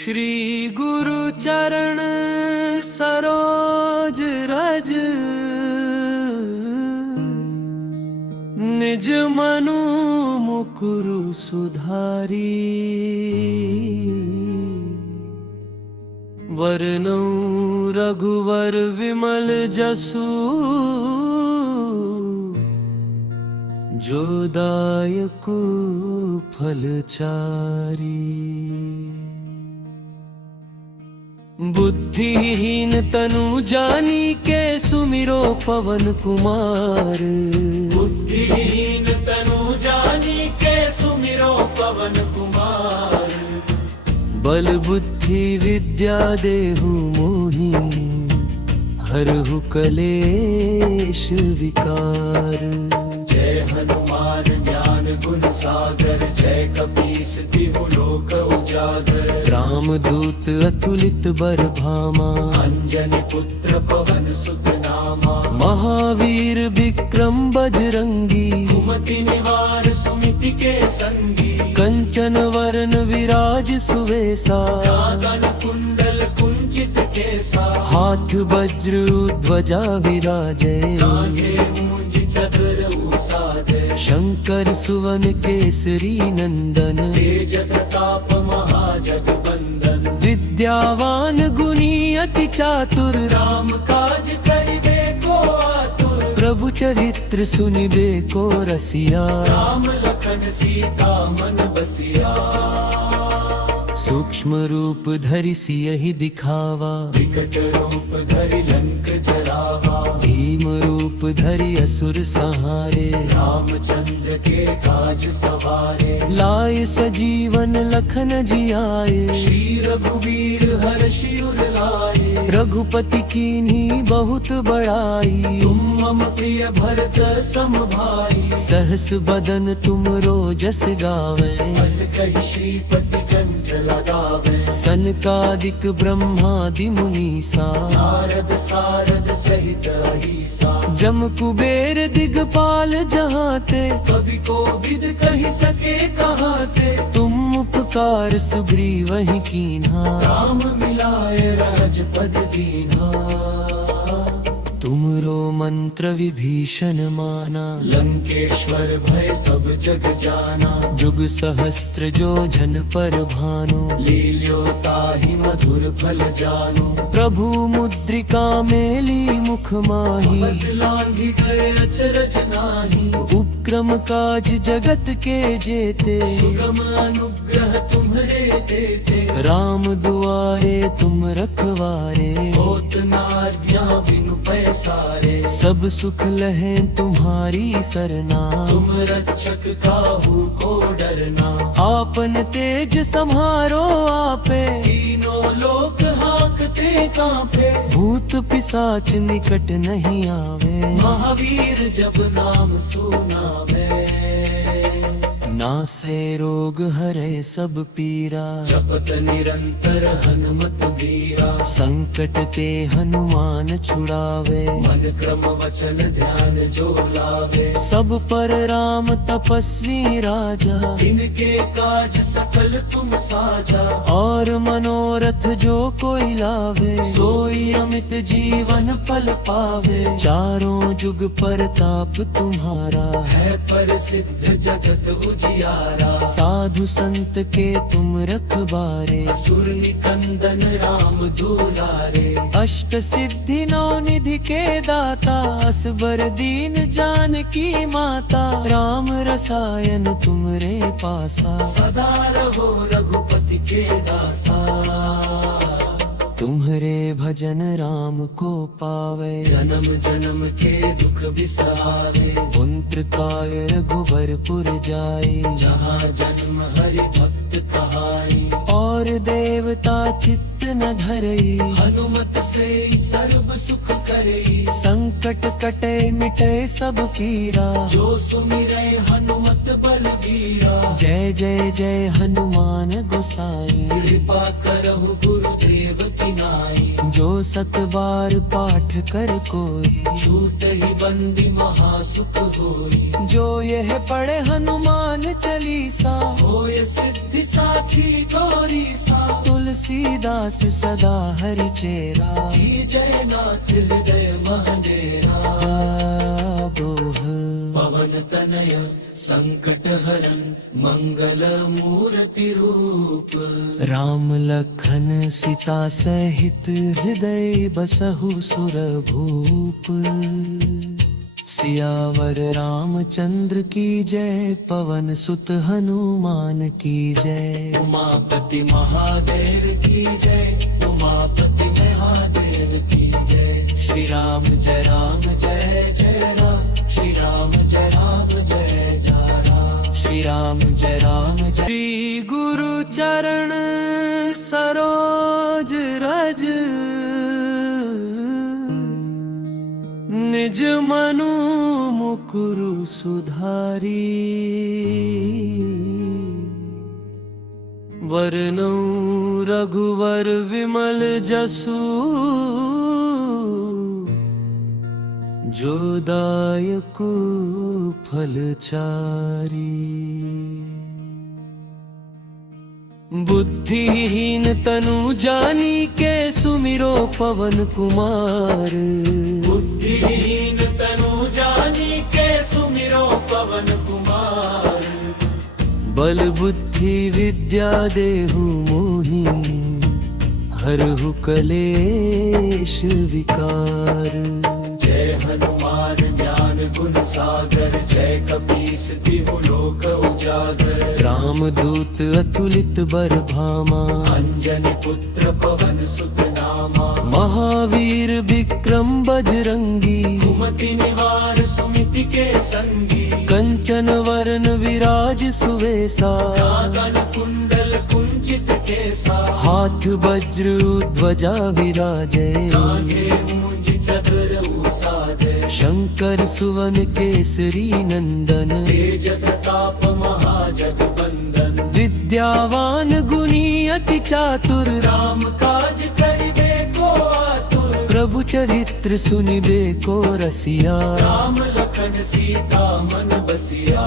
श्री गुरु चरण सरोज रज, निज मनु मुकुरु सुधारी। वरनौ रघुवर विमल जसु, जो दायक फलचारी। बुद्धिहीन तनु जानी के सुमिरो पवन कुमार। बुद्धिहीन तनु जानी के सुमिरो पवन कुमार। बल बुद्धि विद्या देहु मोहि, हरहु कलेश विकार। जय हनुमान ज्ञान गुण सागर, जय कपीस तिहु लोक उजागर। रामदूत अतुलित बल धामा, अंजनी पुत्र पवन सुत नामा। महावीर विक्रम बजरंगी, कुमति निवार सुमिति के संगी। कंचन वरन विराज सुवेसा, कानन कुंडल कुंचित केसा। हाथ वज्र ध्वजा विराजे। कांधे मूंज चक्र उसाजे। शंकर सुवन केसरी नंदन, तेज प्रताप महाजगवंदन। विद्यावान गुणी अति चातुर। राम काज करिबे को आतुर। प्रभु चरित्र सुनिबे को रसिया। राम लखन सीता मन बसिया। सूक्ष्म रूप धरि सियहि दिखावा, विकट रूप धरि लंक जरावा। भीम रूप धरि असुर संहारे। रामचंद्र के काज सवारे। लाए सजीवन लखन जियाए। श्री रघुवीर हर्षि उर लाए। रघुपति कीन्ही बहुत बड़ाई। तुम मम प्रिय भरत सम भाई। सहस बदन तुमरो जस गावे। बस कहि श्रीपति कंठ लगावे। सनकादिक ब्रह्मादि मुनीसा, नारद सारद सहित अहिसा। जम कुबेर दिगपाल जहाते। कवि को विद कहि सके कहाते। तुम उपकार सुग्रीवहि कीन्हा। राम मिलाए राजपद दीन्हा। तुमरो मंत्र विभीषण माना। लंकेश्वर भय सब जग जाना। जुग सहस्त्र जो जन पर भानु। लील्यो ताहि मधुर फल जानु। प्रभु मुद्रिका मेली मुख माही। बदलांगी गए अचरज नाही। उपक्रम काज जगत के जेते। सुगम अनुग्रह तुम्हरे देते। राम दुआरे तुम रखवारे। होत न आज्ञा बिनु पैसारे। सब सुख लहे तुम्हारी सरना। तुम रक्षक काहू को डरना। आपन तेज सम्हारो आपे। तीनों लोक हाकते कांपे। भूत पिशाच निकट नहीं आवे। महावीर जब नाम सुनावे। नासे रोग हरे सब पीरा। जपत निरंतर हनुमत बीरा। संकट ते हनुमान छुड़ावे। मन क्रम वचन ध्यान जो लावे। सब पर राम तपस्वी राजा। इनके काज सकल तुम साजा। और मनोरथ जो कोई लावे। सोई अमित जीवन फल पावे। चारों जुग परताप तुम्हारा। है प्रसिद्ध जगत उजियारा। साधु संत के तुम रखबारे। असुर निकंदन राम दुलारे। अष्ट सिद्धि नौ निधि के दाता। असबर दीन जानकी माता। राम रसायन तुमरे पासा। सदा रहो रघुपति के दासा। तुम्हारे भजन राम को पावे। जन्म जन्म के दुख बिसावे। पुत्र काय रघुबरपुर जाए। जहाँ जन्म हरि भक्त कहाई। और देवता चित्त न धरई। हनुमत से सर्व सुख करई। संकट कटे मिटे सब पीरा। जो सुमिरै हनुमत बलबीरा। जय जय जय हनुमान गोसाई। कृपा करहु गुरुदेव की नाई। जो सत बार पाठ कर कोई। छूट ही बंदी महासुख होई। जो यह पढ़े हनुमान चालीसा। होय सिद्धि साखी गौरी सा। तुल तुलसीदास सदा हरि चेरा। की जय नाथ हृदय महनेरा। दोह पवन तनय संकट हरन मंगल मूर्ति रूप। राम लखन सीता सहित हृदय बसहु सुर भूप। सियावर रामचंद्र की जय, पवन सुत हनुमान की जय। उमापति महादेव की जय, उमापति महादेव की जय। श्री राम जय राम जय जय राम, श्री राम जय राम जय जय राम। श्री राम जय राम जय। श्री गुरु चरण सरोज रज, निज मनु मुकुरु सुधारी। वरनौ रघुवर विमल जसु, जो दायक फलचारी। बुद्धिहीन तनु जानी के, सुमिरो पवन कुमार। बुद्धिहीन तनु जानी के, सुमिरो पवन कुमार। बल बुद्धि विद्या देहु मोहि, हरहु कलेश विकार। जय हनुमान ज्ञान गुण सागर, जय कपीस तिहु लोक उजागर। रामदूत अतुलित बल धामा, अंजनी पुत्र पवन सुत नामा। महावीर विक्रम बजरंगी, कुमति निवार सुमिति के संगी। कंचन वरन विराज सुवेसा, कानन कुंडल कुंचित केसा। हाथ वज्र ध्वजा विराजे। कांधे मूंज चतुर साजे। शंकर सुवन केसरी नंदन, तेज प्रताप महाजगबंदन। विद्यावान गुणी अति चातुर। राम काज करिबे को आतुर। प्रभु चरित्र सुनिबे को रसिया। राम लखन सीता मन बसिया।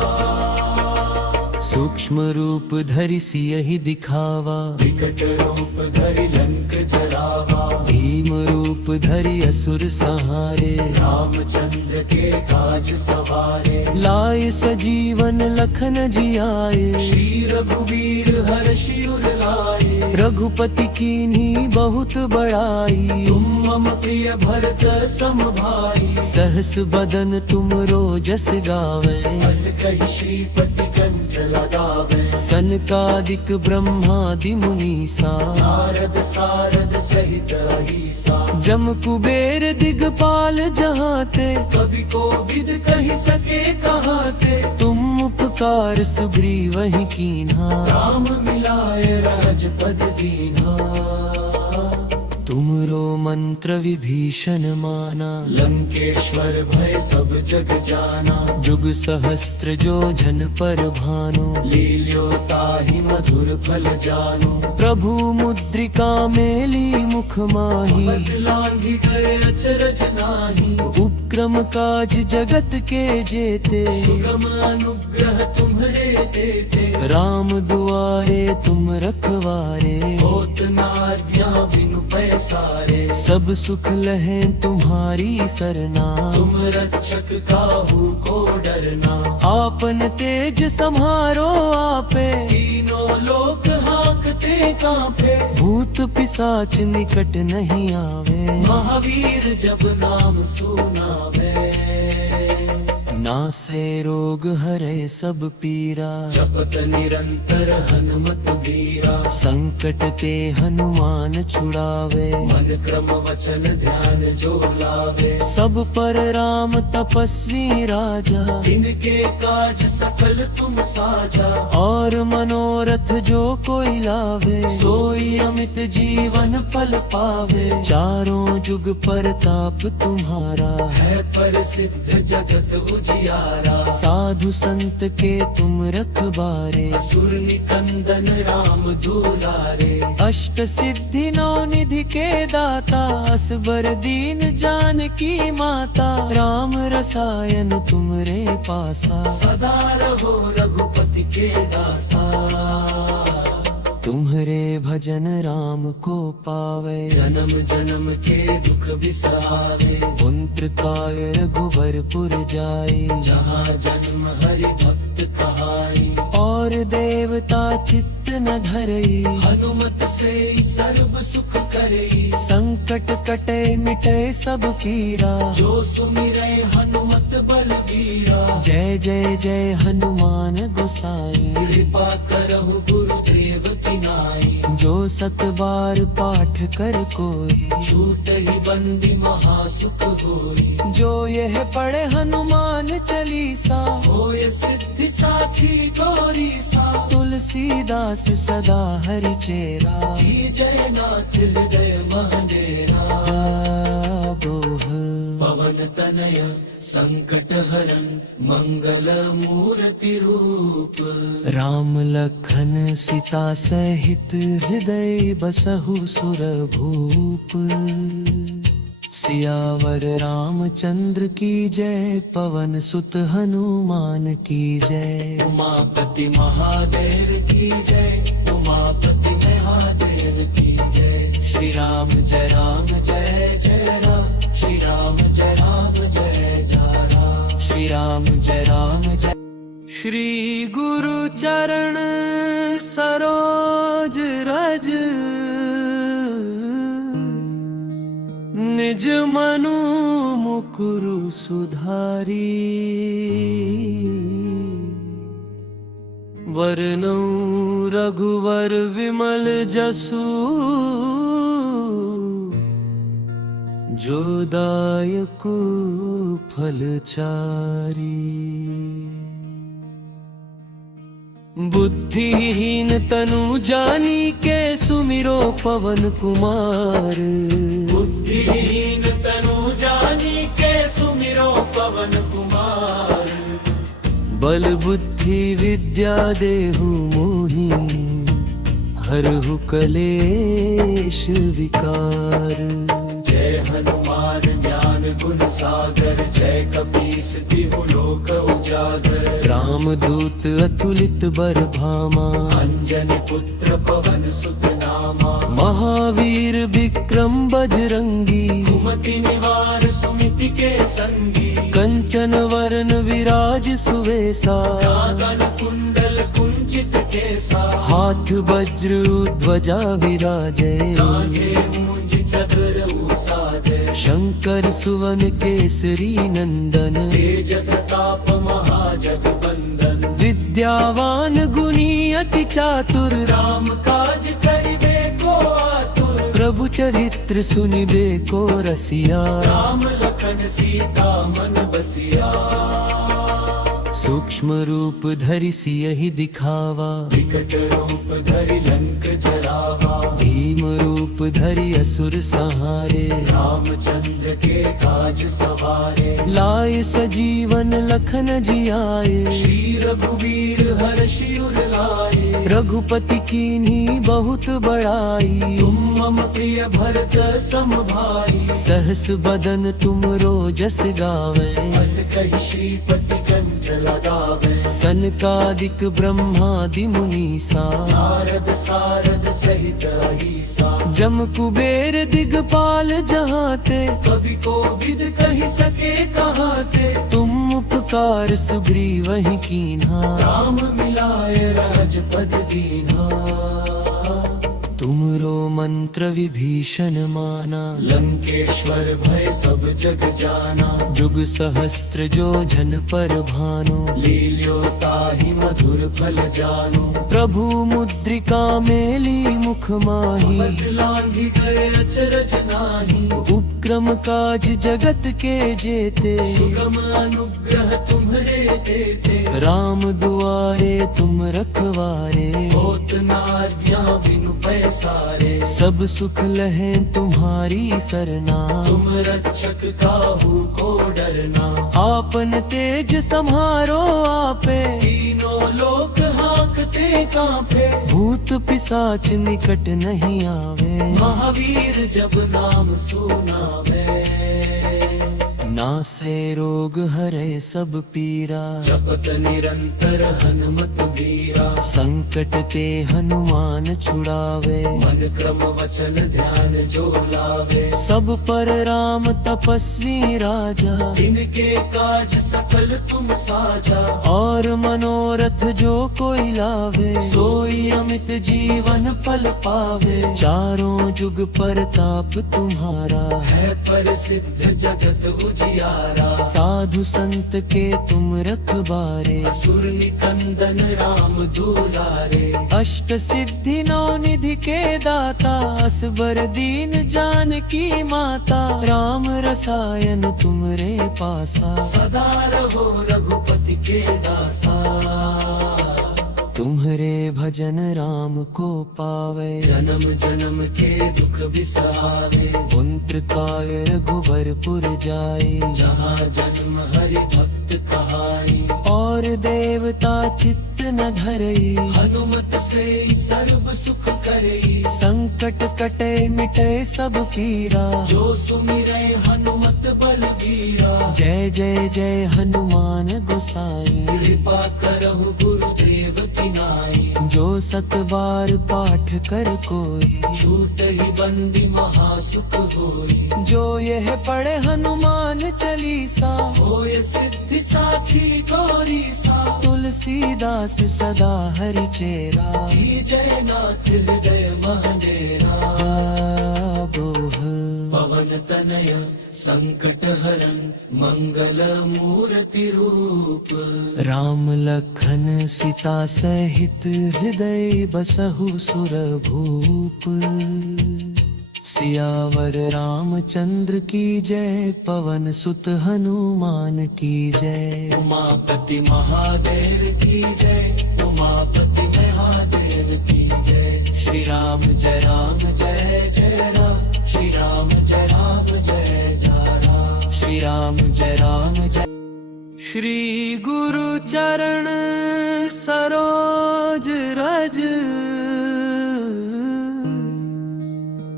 सूक्ष्म रूप धरि सियहि दिखावा, विकट रूप धरि लंक जरावा। भीम रूप धरि असुर संहारे। रामचंद्र के काज सवारे। लाए सजीवन लखन जियाए। श्री रघुवीर हर्षि उर लाए। रघुपति कीन्ही बहुत बड़ाई। तुम मम प्रिय भरत सम भाई। सहस बदन तुमरो जस गावे। अस कहि श्रीपति कंठ लगावे। सनकादिक ब्रह्मादि मुनीसा, नारद सारद सहित अहिसा। जम कुबेर दिगपाल जहाते। कवि को विद कहि सके कहाते। तुम उपकार सुग्रीवहि कीन्हा। राम मिलाए राजपद दीन्हा। तुमरो मंत्र विभीषण माना। लंकेश्वर भय सब जग जाना। जुग सहस्त्र जो जन पर भानु। लील्यो ताहि मधुर फल जानु। प्रभु मुद्रिका मेली मुख माही। पद लांघि गए अचरज नाहि। उपक्रम काज जगत के जेते। सुगम अनुग्रह तुम्हरे देते। राम दुआरे तुम रखवारे। होत न आज्ञा बिनु पैसारे। सब सुख लहे तुम्हारी सरना। तुम रक्षक काहू को डरना। आपन तेज सम्हारो आपे। तीनों लोक हांकते कांपे। भूत पिशाच निकट नहीं आवे। महावीर जब नाम सुनावे। नासे रोग हरे सब पीरा। जपत निरंतर हनुमत बीरा। संकट ते हनुमान छुड़ावे। मन क्रम वचन ध्यान जो लावे। सब पर राम तपस्वी राजा। इनके काज सकल तुम साजा। और मनोरथ जो कोई लावे। सोई अमित जीवन फल पावे। चारों जुग परताप तुम्हारा। है प्रसिद्ध जगत उजियारा। साधु संत के तुम रखबारे। असुर निकंदन राम दुलारे। अष्ट सिद्धि नौ निधि के दाता। असबर दीन जानकी माता। राम रसायन तुमरे पासा। सदा रहो रघुपति के दासा। तुम्हारे भजन राम को पावे, जन्म जन्म के दुख बिसावे। पुत्र काय रघुबरपुर जाई, जहाँ जन्म हरि भक्त कहाई। और देवता चित्त न धरई, हनुमत से सर्व सुख करई। संकट कटे मिटे सब पीरा, जो सुमिरै हनुमत बलबीरा। जय जय जय हनुमान गोसाई। कृपा करहु गुरुदेव की नाई। जो सत बार पाठ कर कोई, छूट ही बंदी महासुख होई। जो यह पढ़े हनुमान चालीसा, होय सिद्धि साखी गौरी सा। तुलसीदास सदा हरि चेरा, की जय नाथ हृदय मंडेरा। बोह पवन तनय संकट हरन मंगल मूर्ति रूप। राम लखन सीता सहित हृदय बसहु सुर भूप। सियावर रामचंद्र की जय, पवन सुत हनुमान की जय। उमापति महादेव की जय। उमापति महादेव की जय। श्री राम जय राम जय जय राम, श्री राम जय राम जय जय राम। श्री राम जय राम जय। श्री गुरु चरण सरोज रज, निज मनु मुकुरु सुधारी। वरनौ रघुवर विमल जसु, जो दायक फलचारी। बुद्धिहीन तनु जानी के, सुमिरो पवन कुमार। बुद्धिहीन तनु जानी के, सुमिरो पवन कुमार। बल बुद्धि विद्या देहु मोहि, हरहु कलेश विकार। जय हनुमान ज्ञान गुण सागर। जय कपीस तिहु लोक उजागर। रामदूत अतुलित बल धामा, अंजनी पुत्र पवन सुत नामा। महावीर विक्रम बजरंगी, कुमति निवार सुमिति के संगी। कंचन वरन विराज सुवेसा। कानन कुंडल कुंचित केसा। हाथ वज्र ध्वजा विराजे, कांधे मूंज चक्र साजे। शंकर सुवन केसरी नंदन। तेज प्रताप महाजगवंदन। विद्यावान गुणी अति चातुर, राम काज करिबे को आतुर। प्रभु चरित्र सुनिबे को रसिया। राम लखन सीता मन बसिया। सूक्ष्म रूप धरि सियहि दिखावा, विकट रूप धरि लंक जरावा। भीम रूप धरि असुर संहारे। रामचंद्र के काज सवारे। लाए सजीवन लखन जियाए, श्री रघुवीर हर्षि उर लाए। रघुपति कीन्ही बहुत बड़ाई। तुम मम प्रिय भरत सम भाई। सहस बदन तुम रोजस गावे, अस कहि श्रीपति कंठ लगावे। सनकादिक ब्रह्मादि मुनीसा। नारद सारद सहित अहिसा। जम कुबेर दिगपाल जहाते, कवि को विद कहि सके कहाते। तुम उपकार सुग्रीवहि कीन्हा। राम मिलाए राजपद दीन्हा। तुमरो मंत्र विभीषण माना, लंकेश्वर भय सब जग जाना। जुग सहस्त्र जो जन पर भानु। लील्यो ताहि मधुर फल जानु। प्रभु मुद्रिका मेली मुख माही। पद लांघि गए अचरज नाही। उपक्रम काज जगत के जेते, सुगम अनुग्रह तुम्हरे देते। राम दुआरे तुम रखवारे। होत न आज्ञा बिनु पैसारे। सब सुख लहे तुम्हारी सरना। तुम रक्षक काहू को डरना। आपन तेज सम्हारो आपे, तीनों लोक हांकते कांपे। भूत पिशाच निकट नहीं आवे। महावीर जब नाम सुनावे। नासे रोग हरे सब पीरा, जपत निरंतर हनुमत बीरा। संकट ते हनुमान छुड़ावे, मन क्रम वचन ध्यान जो लावे। सब पर राम तपस्वी राजा, इनके काज सकल तुम साजा। और मनोरथ जो कोई लावे, सोई अमित जीवन फल पावे। चारों जुग परताप तुम्हारा, है प्रसिद्ध जगत उजियारा। साधु संत के तुम रखबारे, असुर निकंदन राम दुलारे। अष्ट सिद्धि नौ निधि के दाता, असबर दीन जानकी माता। राम रसायन तुमरे पासा, सदा रहो रघुपति के दासा। तुम्हारे भजन राम को पावे, जन्म जन्म के दुख बिसावे। पुंत्र काय रघुबरपुर जाए, जहाँ जन्म हरि भक्त कहाई। और देवता चित्त न धरई, हनुमत से सर्व सुख करई। संकट कटे मिटे सब पीरा। जो सुमिरै हनुमत बलबीरा। जय जय जय हनुमान गोसाई, कृपा करहु गुरुदेव की नाई। जो सत बार पाठ कर कोई, छूट ही बंदी महासुख होई। जो यह पढ़े हनुमान चालीसा, होय सिद्धि साखी गौरी सा। तुलसीदास सदा हरि चेरा। की जय नाथ हृदय महडेरा। बोह पवन तनय संकट हरन मंगल मूर्ति रूप। राम लखन सीता सहित, हृदय बसहु सुरभूप। सियावर रामचंद्र की जय, पवन सुत हनुमान की जय। उमापति महादेव की जय। उमापति महादेव की जय। श्री राम जय राम जय जय राम। श्री राम जय राम जय जय राम। श्री राम जय राम जय। श्री गुरु चरण सरोज रज,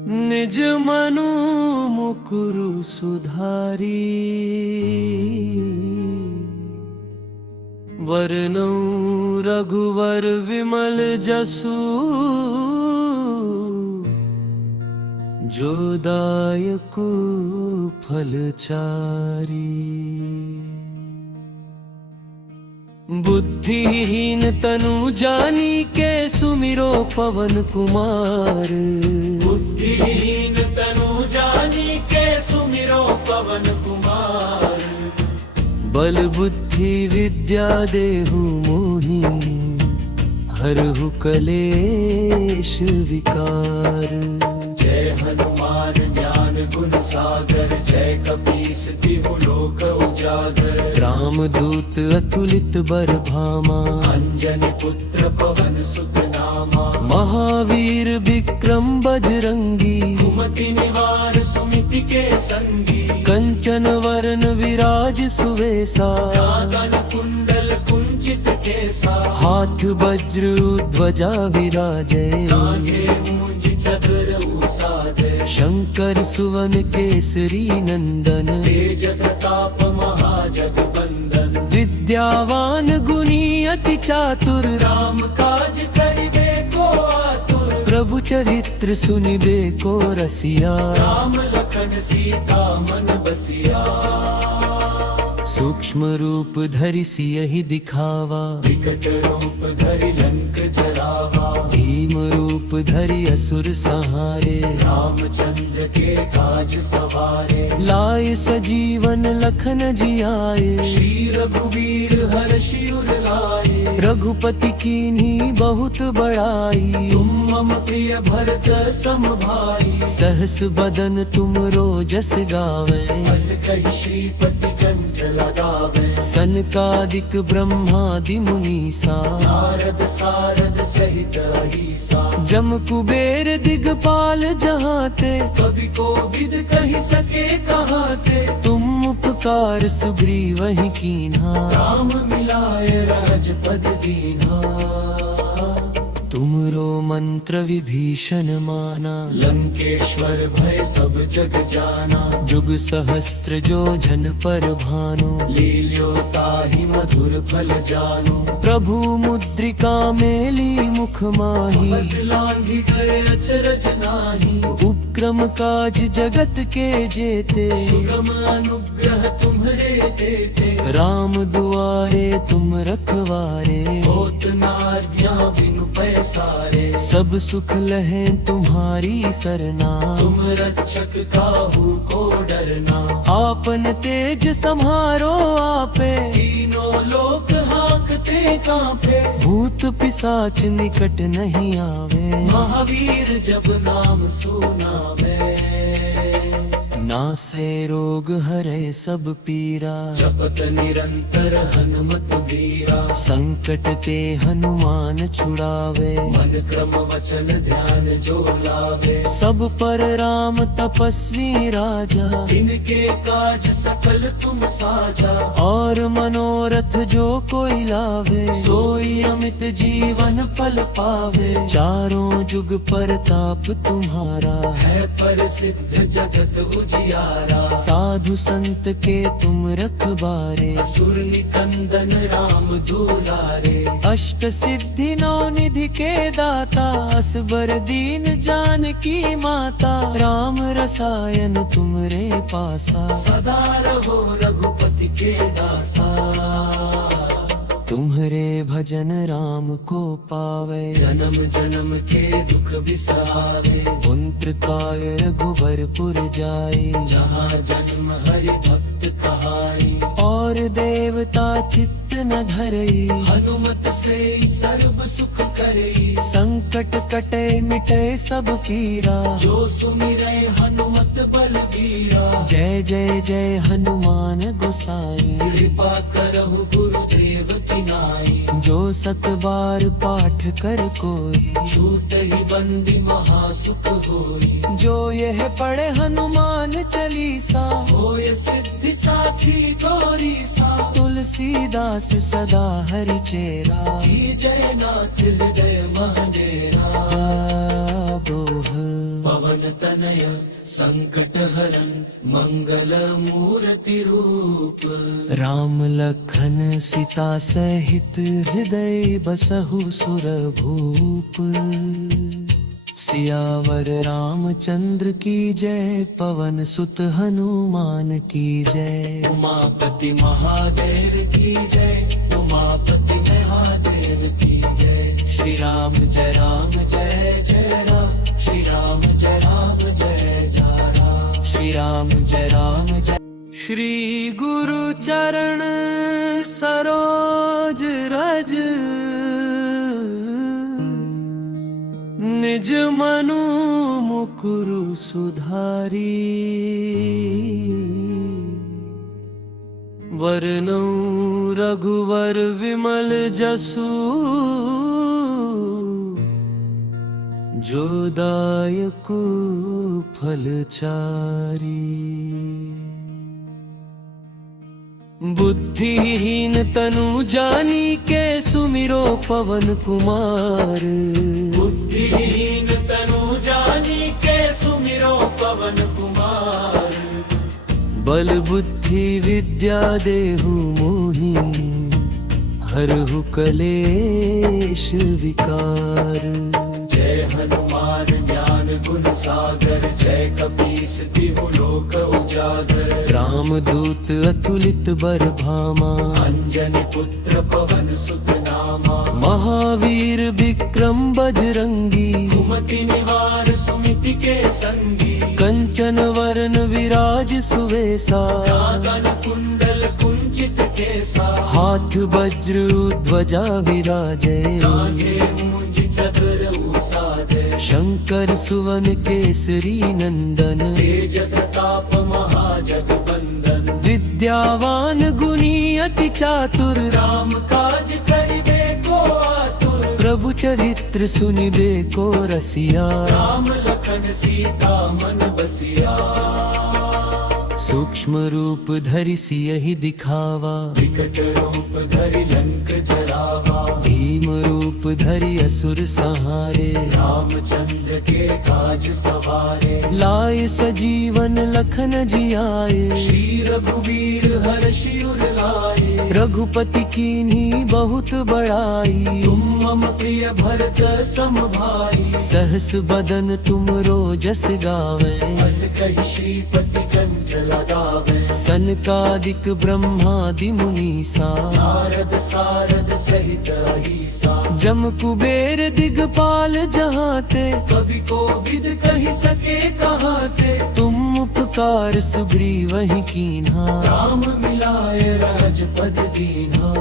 निज मनु मुकुरु सुधारी। वरनौ रघुवर विमल जसु, जो दायकु फलचारी। बुद्धिहीन तनु जानी के, सुमिरो पवन कुमार। बुद्धिहीन तनु जानी के, सुमिरो पवन कुमार। बल बुद्धि विद्या देहु मोहि, हरहु कलेश विकार। जय हनुमान ज्ञान गुण सागर। जय कपीस तिहु लोक उजागर। रामदूत अतुलित बल धामा, अंजनी पुत्र पवन सुत नामा। महावीर विक्रम बजरंगी। कुमति निवार सुमिति के संगी। कंचन वरन विराज सुवेसा, कानन कुंडल कुंचित केसा। हाथ वज्र ध्वजा विराजे। कांधे मूंज चक्र उसाजे। शंकर सुवन केसरी नंदन, तेज प्रताप महाजगबंदन। विद्यावान गुणी अति चातुर। राम काज करिबे को आतुर। प्रभु चरित्र सुनिबे को रसिया। राम लखन सीता मन बसिया। सूक्ष्म रूप धरि सियहि दिखावा, विकट रूप धरि लंक जरावा। भीम रूप धरि असुर संहारे। रामचंद्र के काज सवारे। लाए सजीवन लखन जियाए। श्री रघुवीर हर्षि उर लाए। रघुपति कीन्ही बहुत बड़ाई। तुम मम प्रिय भरत सम भाई। सहस बदन तुम रोजस गावे। अस कहि श्रीपति कंठ लगावे। सनकादिक ब्रह्मादि मुनीसा। नारद सारद सहित अहिसा। जम कुबेर दिगपाल जहाते। कवि को विद कहि सके कहाते। तुम उपकार सुग्रीवहि कीन्हा। राम मिलाए राजपद दीन्हा। तुम बोलो मंत्र विभीषण माना, लंकेश्वर भय सब जग जाना। जुग सहस्त्र जो जन पर भानु, लील्योता ही मधुर फल जानो। प्रभु मुद्रिका मेली मुख माही, लांघी गए अचरज नाही। उपक्रम काज जगत के जेते, सुगम अनुग्रह तुम्हरे देते। राम दुआरे तुम रखवारे, होत न आज्ञा बिनु पैसारे। सब सुख लहे तुम्हारी सरना, तुम रक्षक काहू को डरना। आपन तेज सम्हारो आपे, तीनों लोक हाकते कांपे। भूत पिशाच निकट नहीं आवे, महावीर जब नाम सुनावे। नासे रोग हरे सब पीरा, जपत निरंतर हनुमत वीरा। संकट ते हनुमान छुड़ावे, मन क्रम वचन ध्यान जो लावे। सब पर राम तपस्वी राजा, इनके काज सकल तुम साजा। और मनोरथ जो कोई लावे, सोई अमित जीवन फल पावे। चारों जुग परताप तुम्हारा, है प्रसिद्ध जगत उजियारा। साधु संत के तुम रखबारे, असुर निकंदन राम दुलारे। अष्ट सिद्धि नौ निधि के दाता, असबर दीन जानकी माता। राम रसायन तुमरे पासा, सदा रहो रघुपति के दासा। तुम्हरे भजन राम को पावे, जन्म जन्म के दुख बिसावे। पुंत्र काय रघुबरपुर जाई, जहाँ जन्म हरि भक्त कहाई। और देवता चित्त न धरई, हनुमत से सर्व सुख करई। संकट कटे मिटे सब पीरा। जो सुमिरै हनुमत बलबीरा। जय जय जय हनुमान गोसाई, कृपा करहु गुरुदेव की नाई। जो सत बार पाठ कर कोई, छूट ही बंदी महासुख होई। जो यह पढ़े हनुमान चालीसा, होय सिद्धि साखी गौरी सा। तुलसीदास सदा हरि चेरा। की जय नाथ हृदय महडेरा। दोह पवन तनय संकट हरन मंगल मूर्ति रूप। राम लखन सीता सहित, हृदय बसहु सुरभूप। सियावर रामचंद्र की जय, पवन सुत हनुमान की जय। उमापति महादेव की जय। उमापति महादेव की जय। श्री राम जय जय राम, श्री राम जय जय राम। श्री राम जय। श्री गुरु चरण सरोज रज, निज मनु मुकुरु सुधारी। वरनौ रघुवर विमल जसु, जो दायक फलचारी। बुद्धिहीन तनु जानी के, सुमिरो पवन कुमार। बुद्धिहीन तनु जानी के, सुमिरो पवन कुमार। बल बुद्धि विद्या देहु मोहि, हरहु कलेश विकार। जय हनुमान ज्ञान गुण सागर। जय कपीस तिहु लोक उजागर। रामदूत अतुलित बल धामा, अंजनी पुत्र पवन सुत नामा। महावीर विक्रम बजरंगी, कुमति निवार सुमिति के संगी। कंचन वरन विराज सुवेसा, कानन कुंडल कुंचित केसा। हाथ वज्र ध्वजा विराजे। कांधे मूंज चतुर साधे। शंकर सुवन केसरी नंदन, तेज प्रताप महाजगबंदन। विद्यावान गुणी अति चातुर, राम काज करिबे को आतुर। प्रभु चरित्र सुनिबे को रसिया। राम लखन सीता मन बसिया। सूक्ष्म रूप धरि सियहि दिखावा, विकट रूप धरि लंक जरावा, भीम रूप धरि असुर संहारे, रामचंद्र के काज सवारे, लाए सजीवन लखन जियाए, श्री रघुवीर हर्षि उर लाए, रघुपति कीन्ही बहुत बड़ाई, तुम मम प्रिय भरत सम भाई, सहस बदन तुम रोजस गावे, अस कहि श्रीपति कंठ लगावे, सनकादिक ब्रह्मादि मुनीसा, नारद सारद सहित अहिसा, जम कुबेर दिगपाल जहाते, कवि कोविद कहि सके कहाते, तुम उपकार सुग्रीवहि कीन्हा, राम मिलाए राजपद दीन्हा,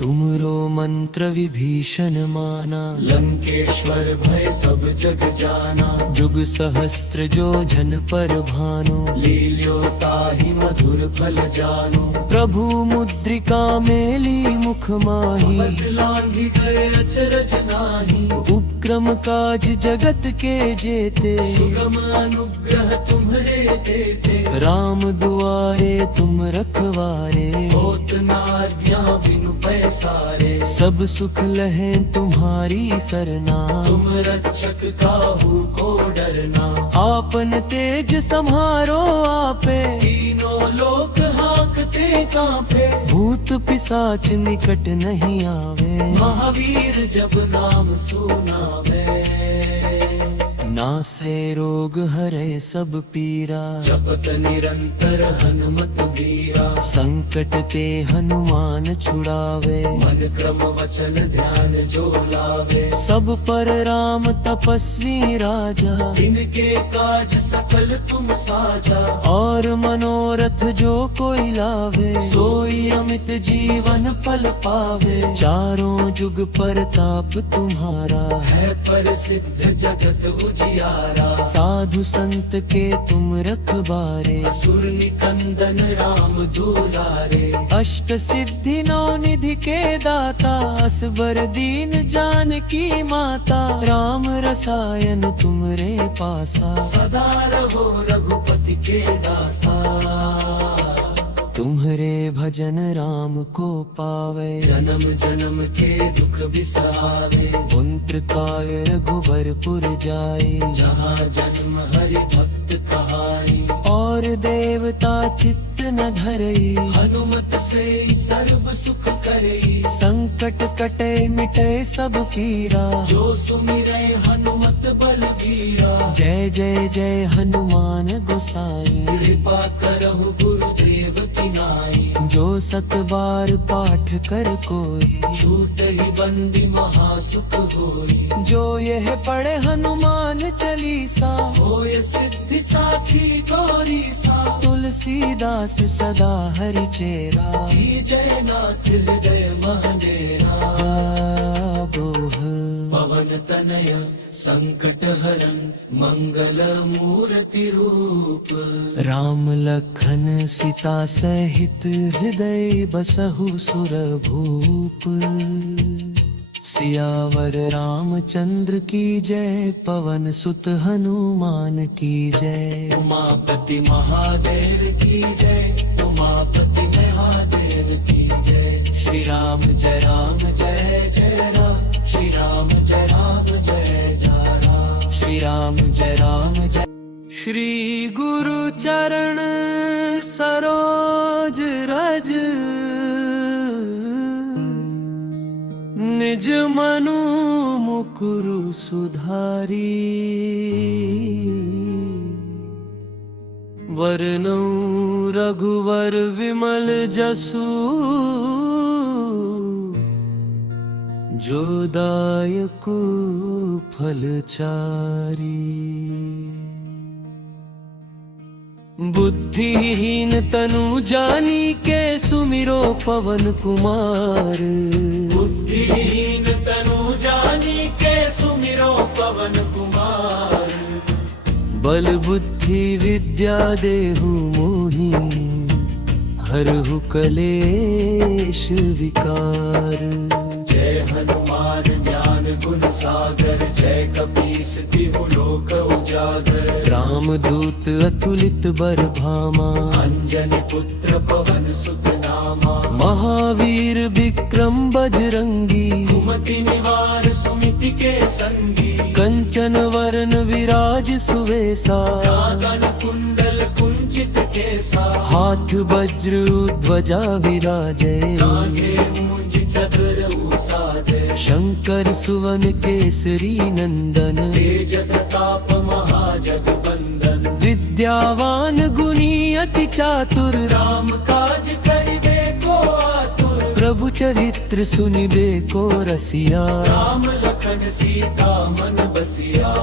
तुमरो मंत्र विभीषण माना, लंकेश्वर भय सब जग जाना, जुग सहस्त्र जो जन पर भानु, लील्योताहि मधुर फल जानु, प्रभु मुद्रिका मेली मुख माही, बदलांगी गए अचरज नाही, उपक्रम काज जगत के जेते, सुगम अनुग्रह तुम्हरे देते, राम दुआरे तुम रखवारे, होत न आज्ञा बिनु पैसारे, सब सुख लहे तुम्हारी सरना, तुम रक्षक काहू को डरना, आपन तेज सम्हारो आपे, तीनों लोक हाकते कांपे, भूत पिशाच निकट नहीं आवे, महावीर जब नाम सुनावे, नासे रोग हरे सब पीरा, जपत निरंतर हनुमत बीरा, संकट ते हनुमान छुड़ावे, मन क्रम वचन ध्यान जो लावे, सब पर राम तपस्वी राजा, इनके काज सकल तुम साजा, और मनोरथ जो कोई लावे, सोई अमित जीवन फल पावे, चारों जुग परताप तुम्हारा, है प्रसिद्ध जगत उजियारा, साधु संत के तुम रखबारे, असुर निकंदन राम दुलारे, अष्ट सिद्धि नौ निधि के दाता, असबर दीन जानकी माता, राम रसायन तुमरे पासा, सदा रहो रघुपति के दासा, तुम्हरे भजन राम को पावे, जन्म जन्म के दुख बिसरावे, पुंत्र काय रघुबरपुर जाए, जहाँ जन्म हरि भक्त कहाई, और देवता चित्त न धरई, हनुमत से सर्व सुख करई, संकट कटे मिटे सब पीरा, जो सुमिरै हनुमत बलबीरा, जय जय जय हनुमान गोसाई, कृपा करहु गुरुदेव की नाई, जो सत बार पाठ कर कोई, छूट ही बंदी महासुख होई, जो यह पढ़े हनुमान चालीसा, होय सिद्धि साखी गौरी सा, तुलसीदास सदा हरि चेरा, की जय नाथ हृदय महनेरा, दोह पवन तनय संकट हरन मंगल मूर्ति रूप, राम लखन सीता सहित हृदय बसहु सुरभूप, सियावर रामचंद्र की जय, पवन सुत हनुमान की जय, उमापति महादेव की जय, उमापति महादेव की जय, श्री राम जय जय राम, श्री राम जय जय राम, श्री राम जय, श्री गुरु चरण सरोज रज, निज मनु मुकुरु सुधारी, वरनौ रघुवर विमल जसु, जो दायक फलचारी, बुद्धिहीन तनु जानी के सुमिरो पवन कुमार, बुद्धिहीन तनु जानी के सुमिरो पवन कुमार, बल बुद्धि विद्या देहु मोहि, हरहु कलेश विकार, जय हनुमान ज्ञान गुण सागर, जय कपीस तिहु लोक उजागर, राम रामदूत अतुलित बर भामा, अंजनी पुत्र पवन सुत नामा, महावीर विक्रम बजरंगी, कुमति निवार सुमिति के संगी, कंचन वरण विराज सुवेसा, कानन कुंडल कुंचित केसा, हाथ वज्र ध्वजा विराजे, कांधे मूंज चतुर उसाजे, शंकर सुवन केसरी नंदन, तेज प्रताप महाजगबंदन, विद्यावान गुणी अति चातुर, राम काज करिबे को आतुर, प्रभु चरित्र सुनिबे को रसिया, राम लखन सीता मन बसिया,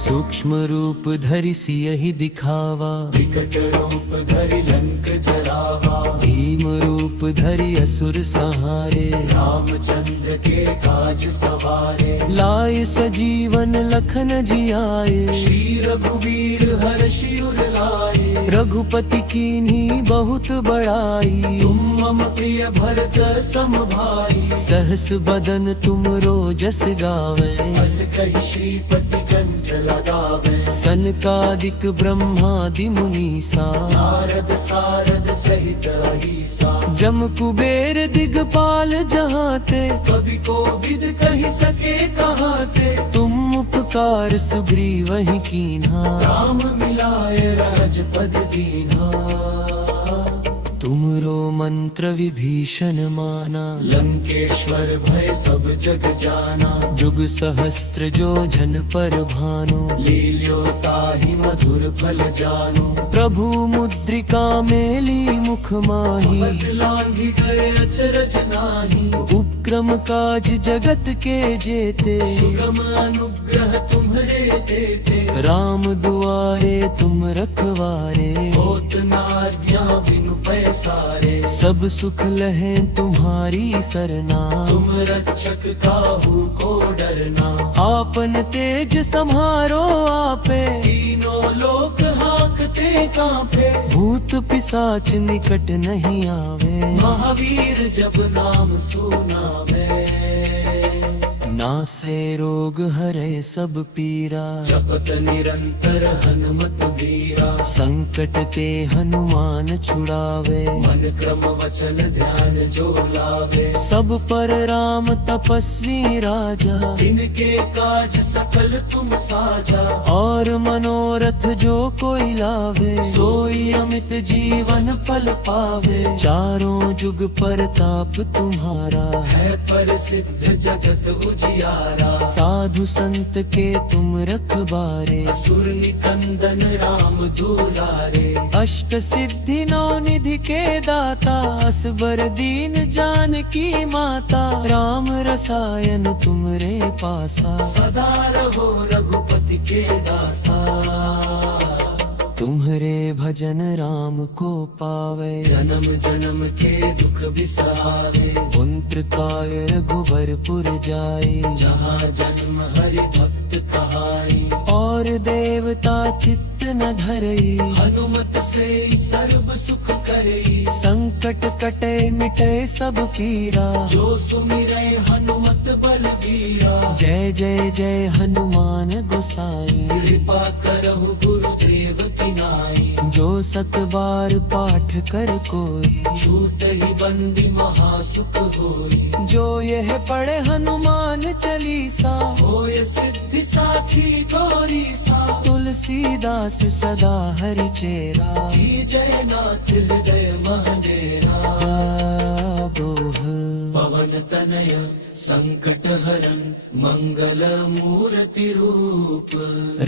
सूक्ष्म रूप धरि सियहि दिखावा, विकट रूप धरि लंक जरावा, भीम रूप धरि असुर संहारे, रामचंद्र के काज सवारे, लाए सजीवन लखन जियाए, श्री रघुवीर हर्षि उर लाए, रघुपति कीन्ही बहुत बड़ाई, तुम मम प्रिय भरत सम भाई, सहस बदन तुम रोजस गावे, हस कहि श्रीपति कंठ लगावे, सनकादिक ब्रह्मादि मुनीसा, नारद सारद सहित अहिसा, जम कुबेर दिगपाल जहाते, कवि को विद कहि सके कहाते, तुम उपकार सुग्रीवहि कीन्हा, राम मिलाए राजपद दीन्हा, तुमरो मंत्र विभीषण माना, लंकेश्वर भय सब जग जाना, जुग सहस्त्र जो जन पर भानु, लील्यो ताहि मधुर फल जानु, प्रभु मुद्रिका मेली मुख माही, बदलांगी गए अचरज नाही, उपक्रम काज जगत के जेते, सुगम अनुग्रह तुम्हरे देते, राम दुआरे तुम रखवारे, होत न आज्ञा बिनु पैसारे, सब सुख लहे तुम्हारी सरना, तुम रक्षक काहू को डरना, आपन तेज सम्हारो आपे, तीनों लोक हाकते कांपे, भूत पिशाच निकट नहीं आवे, महावीर जब नाम सुनावे, नासे रोग हरे सब पीरा, जपत निरंतर हनुमत बीरा, संकट ते हनुमान छुड़ावे, मन क्रम वचन ध्यान जो लावे, सब पर राम तपस्वी राजा, इनके काज सकल तुम साजा, और मनोरथ जो कोई लावे, सोई अमित जीवन फल पावे, चारों जुग परताप तुम्हारा, है प्रसिद्ध जगत उजियारा, साधु संत के तुम रखबारे, असुर निकंदन राम दुलारे, अष्ट सिद्धि नौ निधि के दाता, असबर दीन जानकी माता, राम रसायन तुमरे पासा, सदा रहो रघुपति के दासा, तुम्हरे भजन राम को पावे, जन्म जन्म के दुख बिसावे, पुंत्र काय रघुबरपुर जाए, जहाँ जन्म हरि भक्त कहाई, और देवता चित्त न धरई, हनुमत से सर्व सुख करई, संकट कटे मिटे सब पीरा, जो सुमिरै हनुमत बलबीरा, जय जय जय हनुमान गोसाई, कृपा करहु गुरुदेव की नाई, जो सत बार पाठ कर कोई, छूट ही बंदी महासुख होई, जो यह पढ़े हनुमान चालीसा, होय सिद्धि साखी गौरी सा, तुलसीदास सदा हरि चेरा, की जय नाथ हृदय महडेरा, दोह पवन तनय संकट हरन मंगल मूर्ति रूप,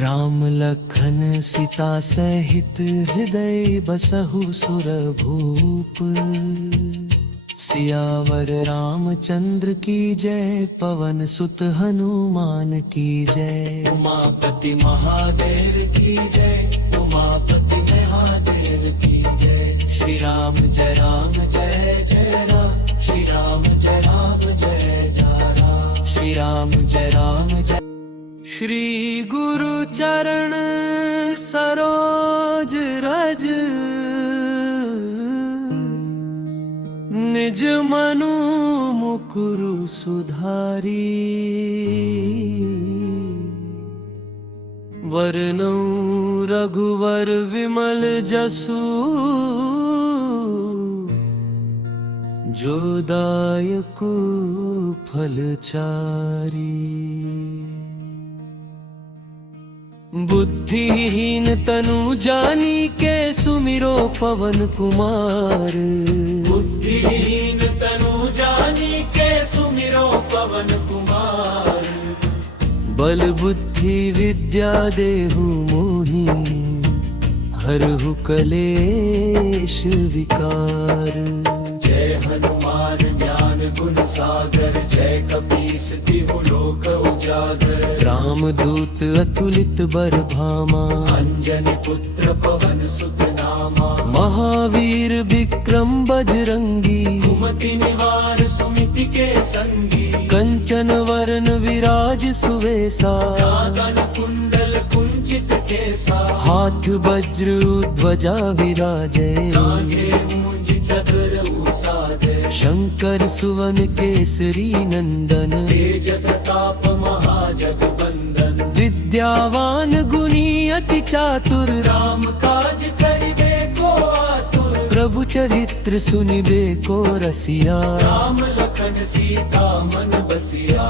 राम लखन सीता सहित हृदय बसहु सुर भूप, सियावर रामचंद्र की जय, पवन सुत हनुमान की जय, उमापति महादेव की जय, उमापति महादेव की जय, श्री राम जय जय राम, श्री राम जय जय राम, श्री राम जय, श्री गुरु चरण सरोज रज, निज मनु मुकुरु सुधारी, वरनौ रघुवर विमल जसु जो दायकु फलचारी। बुद्धिहीन तनु जानी के सुमिरो पवन कुमार। बुद्धिहीन तनु जानी के सुमिरो पवन कुमार। बल बुद्धि विद्या देहु मोहि हरहु कलेश विकार। जय हनुमान ज्ञान गुण सागर जय कपीस तिहु लोक उजागर। रामदूत अतुलित बल धामा अंजनी पुत्र पवन सुत नामा। महावीर विक्रम बजरंगी कुमति निवार सुमिति के संगी। कंचन वरन विराज सुवेसा कानन कुंडल कुंचित केसा। हाथ वज्र ध्वजा विराजे कांधे मूंज चक्र उसाजे। शंकर सुवन केसरी नंदन तेज प्रताप महाजगबंदन। विद्यावान गुणी अति चातुर राम काज करिबे को आतुर। प्रभु चरित्र सुनिबे को रसिया राम लखन सीता मन बसिया।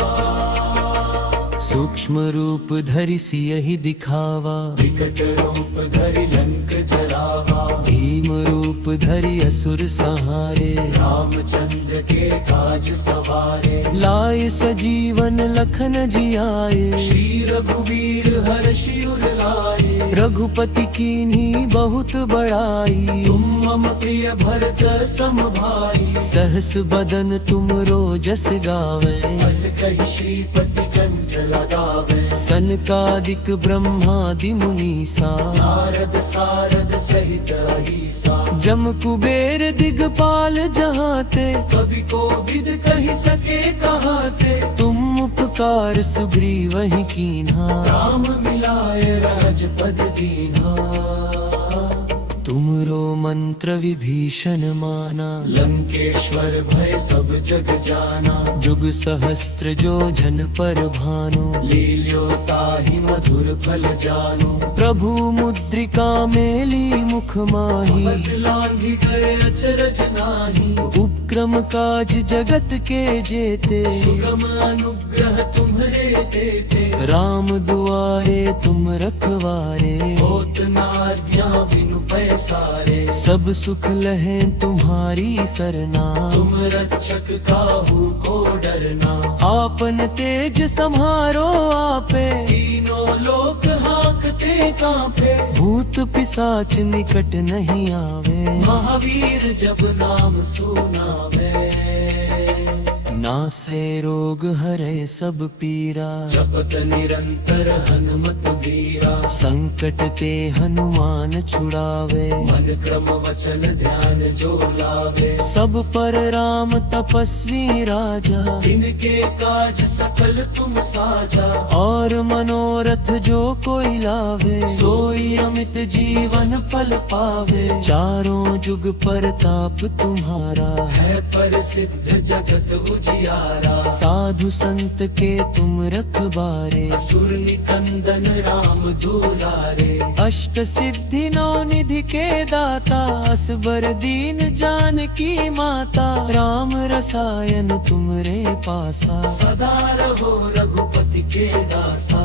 सूक्ष्म रूप धरि सियहि दिखावा विकट रूप धरि लंक जरावा। भीम रूप धरि असुर संहारे रामचंद्र के काज सवारे। लाए सजीवन लखन जियाए श्री रघुवीर हर्षि उर लाए। रघुपति कीन्ही बहुत बड़ाई तुम मम प्रिय भरत सम भाई। सहस बदन तुमरो जस गावे अस कहि श्रीपति कंठ लगावे। सनकादिक ब्रह्मादि मुनीसा नारद सारद सहित अहिसा। जम कुबेर दिगपाल जहाते कवि को विद कहि सके कहाते। तुम उपकार सुग्रीवहि कीन्हा राम मिलाए राजपद दीन्हा। तुमरो मंत्र विभीषण माना लंकेश्वर भय सब जग जाना। जुग सहस्त्र जो जन पर भानु लील्यो ताहि मधुर फल जानो। प्रभु मुद्रिका मेली मुख माही लांघि गए अचरज नाही। उपक्रम काज जगत के जेते सुगम अनुग्रह तुम्हरे देते। राम दुआरे तुम रखवारे होत न आज्ञा बिनु पैसारे। सब सुख लहे तुम्हारी सरना तुम रक्षक काहू को डरना। आपन तेज सम्हारो आपे तीनों लोक हांकते कांपे। भूत पिशाच निकट नहीं आवे महावीर जब नाम सुनावे। नासे रोग हरे सब पीरा जपत निरंतर हनुमत बीरा। संकट ते हनुमान छुड़ावे मन क्रम वचन ध्यान जो लावे। सब पर राम तपस्वी राजा इनके काज सकल तुम साजा। और मनोरथ जो कोई लावे सोई अमित जीवन फल पावे। चारों जुग परताप तुम्हारा है प्रसिद्ध जगत उजियारा। साधु संत के तुम रखबारे असुर निकंदन राम दुलारे। अष्ट सिद्धि नौ निधि के दाता असबर दीन जानकी माता राम रसायन तुमरे पासा सदा रहो रघुपति के दासा।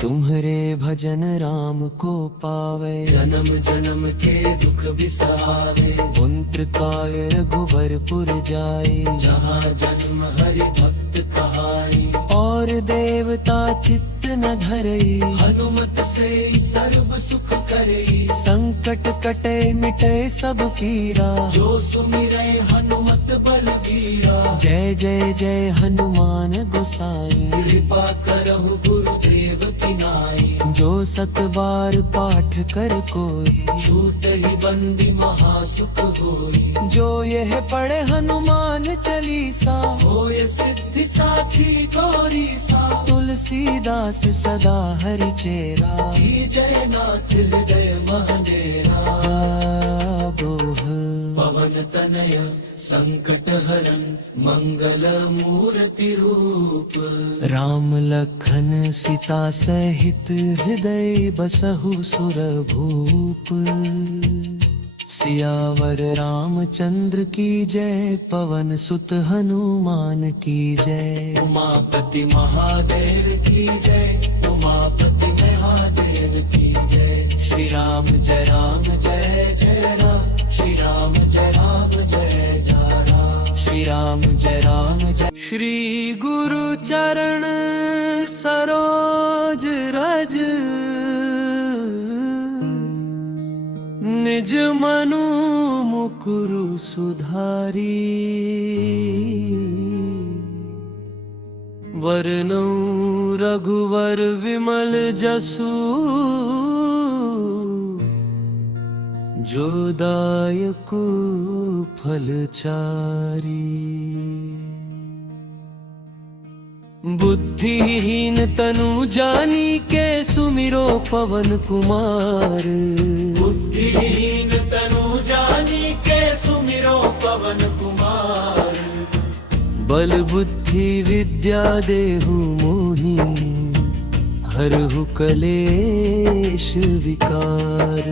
तुम्हारे भजन राम को पावे जन्म जन्म के दुख बिसावे। पुंत्र काय रघुबरपुर जाए जहाँ जन्म हरि भक्त कहाई। और देवता चित्त न धरई हनुमत से सर्व सुख करई। संकट कटे मिटे सब पीरा जो सुमिरै हनुमत बलबीरा। जय जय जय हनुमान गोसाई कृपा करहु गुरुदेव की नाई। जो सत बार पाठ कर कोई छूट ही बंदी महासुख होई। जो यह पढ़े हनुमान चालीसा होय सिद्धि साखी गौरी सा। तुलसीदास सदा हरि चेरा जय नाथ हृदय महडेरा। बोह पवन पवन तनय संकट हरन मंगल मूर्ति रूप। राम लखन सीता सहित हृदय बसहु सुर भूप। सियावर रामचंद्र की जय, पवन सुत हनुमान की जय। उमापति महादेव की जय, उमापति महादेव की जय। श्री राम जय राम जय जय राम, श्री राम जय राम जय जय राम, श्री राम जय राम जय। श्री गुरु चरण सरोज रज, निज मनु मुकुरु सुधारी। वरनौ रघुवर विमल जसु, जो दायक फलचारी। बुद्धिहीन तनु जानी के, सुमिरो पवन कुमार। बुद्धिहीन तनु जानी के, सुमिरो पवन कुमार। बल बुद्धि विद्या देहु मोहि, हरहु कलेश विकार।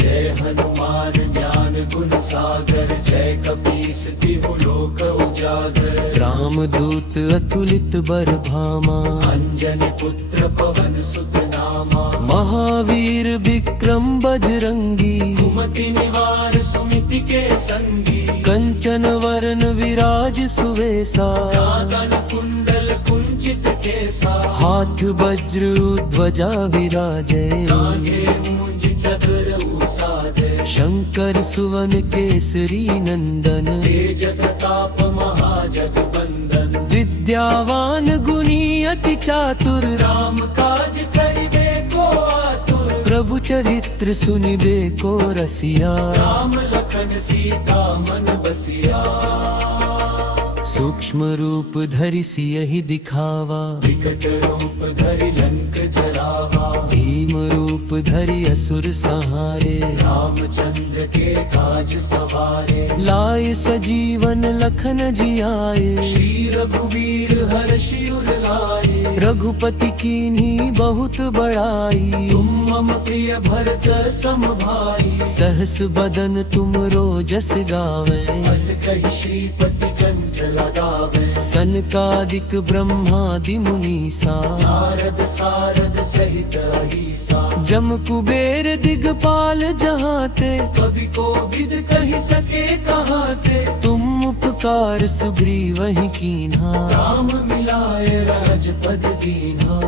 जय हनुमान ज्ञान गुण सागर, जय कपीस तिहु लोक उजागर। रामदूत अतुलित बल धामा, अंजनी पुत्र पवन सुत नामा। महावीर विक्रम बजरंगी, कुमति निवार सुमिति के संगी। कंचन वरन विराज सुवेसा, कानन कुंडल कुंचित केसा। हाथ वज्र ध्वजा विराजे। कांधे मूंज चक्र उसाजे। शंकर सुवन केसरी नंदन, तेज प्रताप महाजगवंदन। विद्यावान गुणी अति चातुर, राम काज करिबे को आतुर। प्रभु चरित्र सुनिबे को रसिया। राम लखन सीता मन बसिया। सूक्ष्म रूप धरि सियहि दिखावा, विकट रूप धरि लंक जरावा। भीम रूप धरि असुर संहारे। रामचंद्र के काज सवारे। लाए सजीवन लखन जियाए। श्री रघुवीर हर्षि उर लाए। रघुपति कीन्ही बहुत बड़ाई। तुम मम प्रिय भरत सम भाई। सहस बदन तुम रोजस गावे। अस कहि श्रीपति कंठ लगावे। सनकादिक ब्रह्मादि मुनीसा, नारद सारद सहित अहिसा। जम कुबेर दिगपाल जहाते। कवि को विद कहि सके कहाते। तुम उपकार सुग्रीवहि कीन्हा, राम मिलाए राजपद दीन्हा।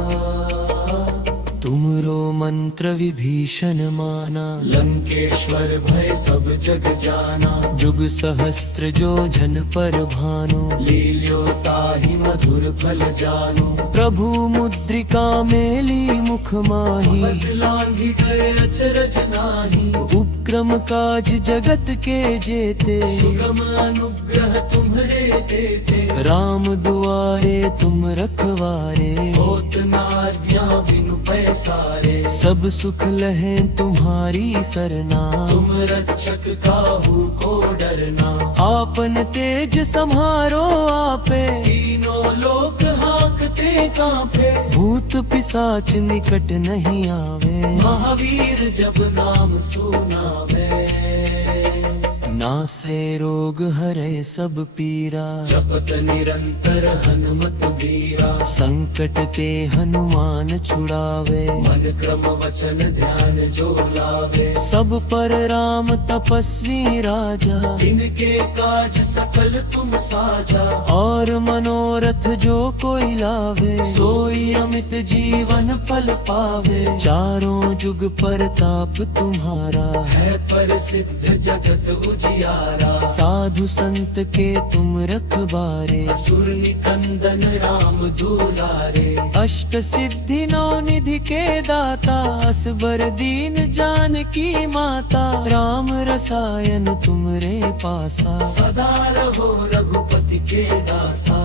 तुमरो मंत्र विभीषण माना। लंकेश्वर भय सब जग जाना। जुग सहस्त्र जो जन पर भानु। लील्यो ताहि मधुर फल जानु। प्रभु मुद्रिका मेली मुख माही। पद लांघि गए अचरज नाही। उपक्रम काज जगत के जेते। सुगम अनुग्रह तुम्हरे देते। राम दुआरे तुम रखवारे। होत न आज्ञा बिनु पैसारे। सब सुख लहे तुम्हारी सरना। तुम रक्षक काहू को डरना। आपन तेज सम्हारो आपे। तीनों लोक हांकते कांपे। भूत पिशाच निकट नहीं आवे। महावीर जब नाम सुनावे। नासे रोग हरे सब पीरा। जपत निरंतर हनुमत बीरा। संकट ते हनुमान छुड़ावे। मन क्रम वचन ध्यान जो लावे। सब पर राम तपस्वी राजा। इनके काज सकल तुम साजा। और मनोरथ जो कोई लावे। सोई अमित जीवन फल पावे। चारों जुग परताप तुम्हारा। है प्रसिद्ध जगत उजियारा। साधु संत के तुम रखबारे। असुर निकंदन राम दुलारे। अष्ट सिद्धि नौ निधि के दाता। असबर दीन जानकी माता। राम रसायन तुमरे पासा। सदा रहो रघुपति के दासा।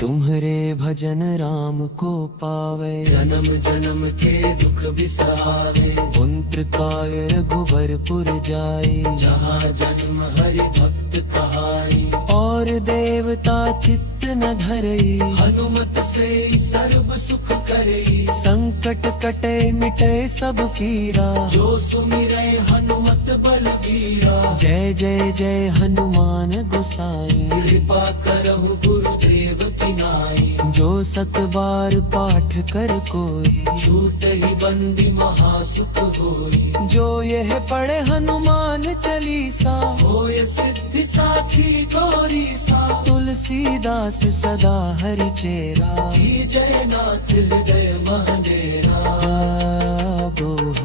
तुम्हारे भजन राम को पावे, जन्म जन्म के दुख बिसावे। पुंत्र काय रघुबरपुर जाई, जहाँ जन्म हरि भक्त कहाई। और देवता चित्त न धरई, हनुमत से सर्व सुख करई। संकट कटे मिटे सब पीरा, जो सुमिरै हनुमत बलबीरा। जय जय जय हनुमान गोसाई। कृपा करहु गुरुदेव की नाई। जो सत बार पाठ कर कोई, छूट ही बंदी महासुख होई। जो यह पढ़े हनुमान चालीसा, होय सिद्धि साखी गौरी सा। तुलसीदास सदा हरि चेरा, की जय नाथ हृदय महडेरा। दोह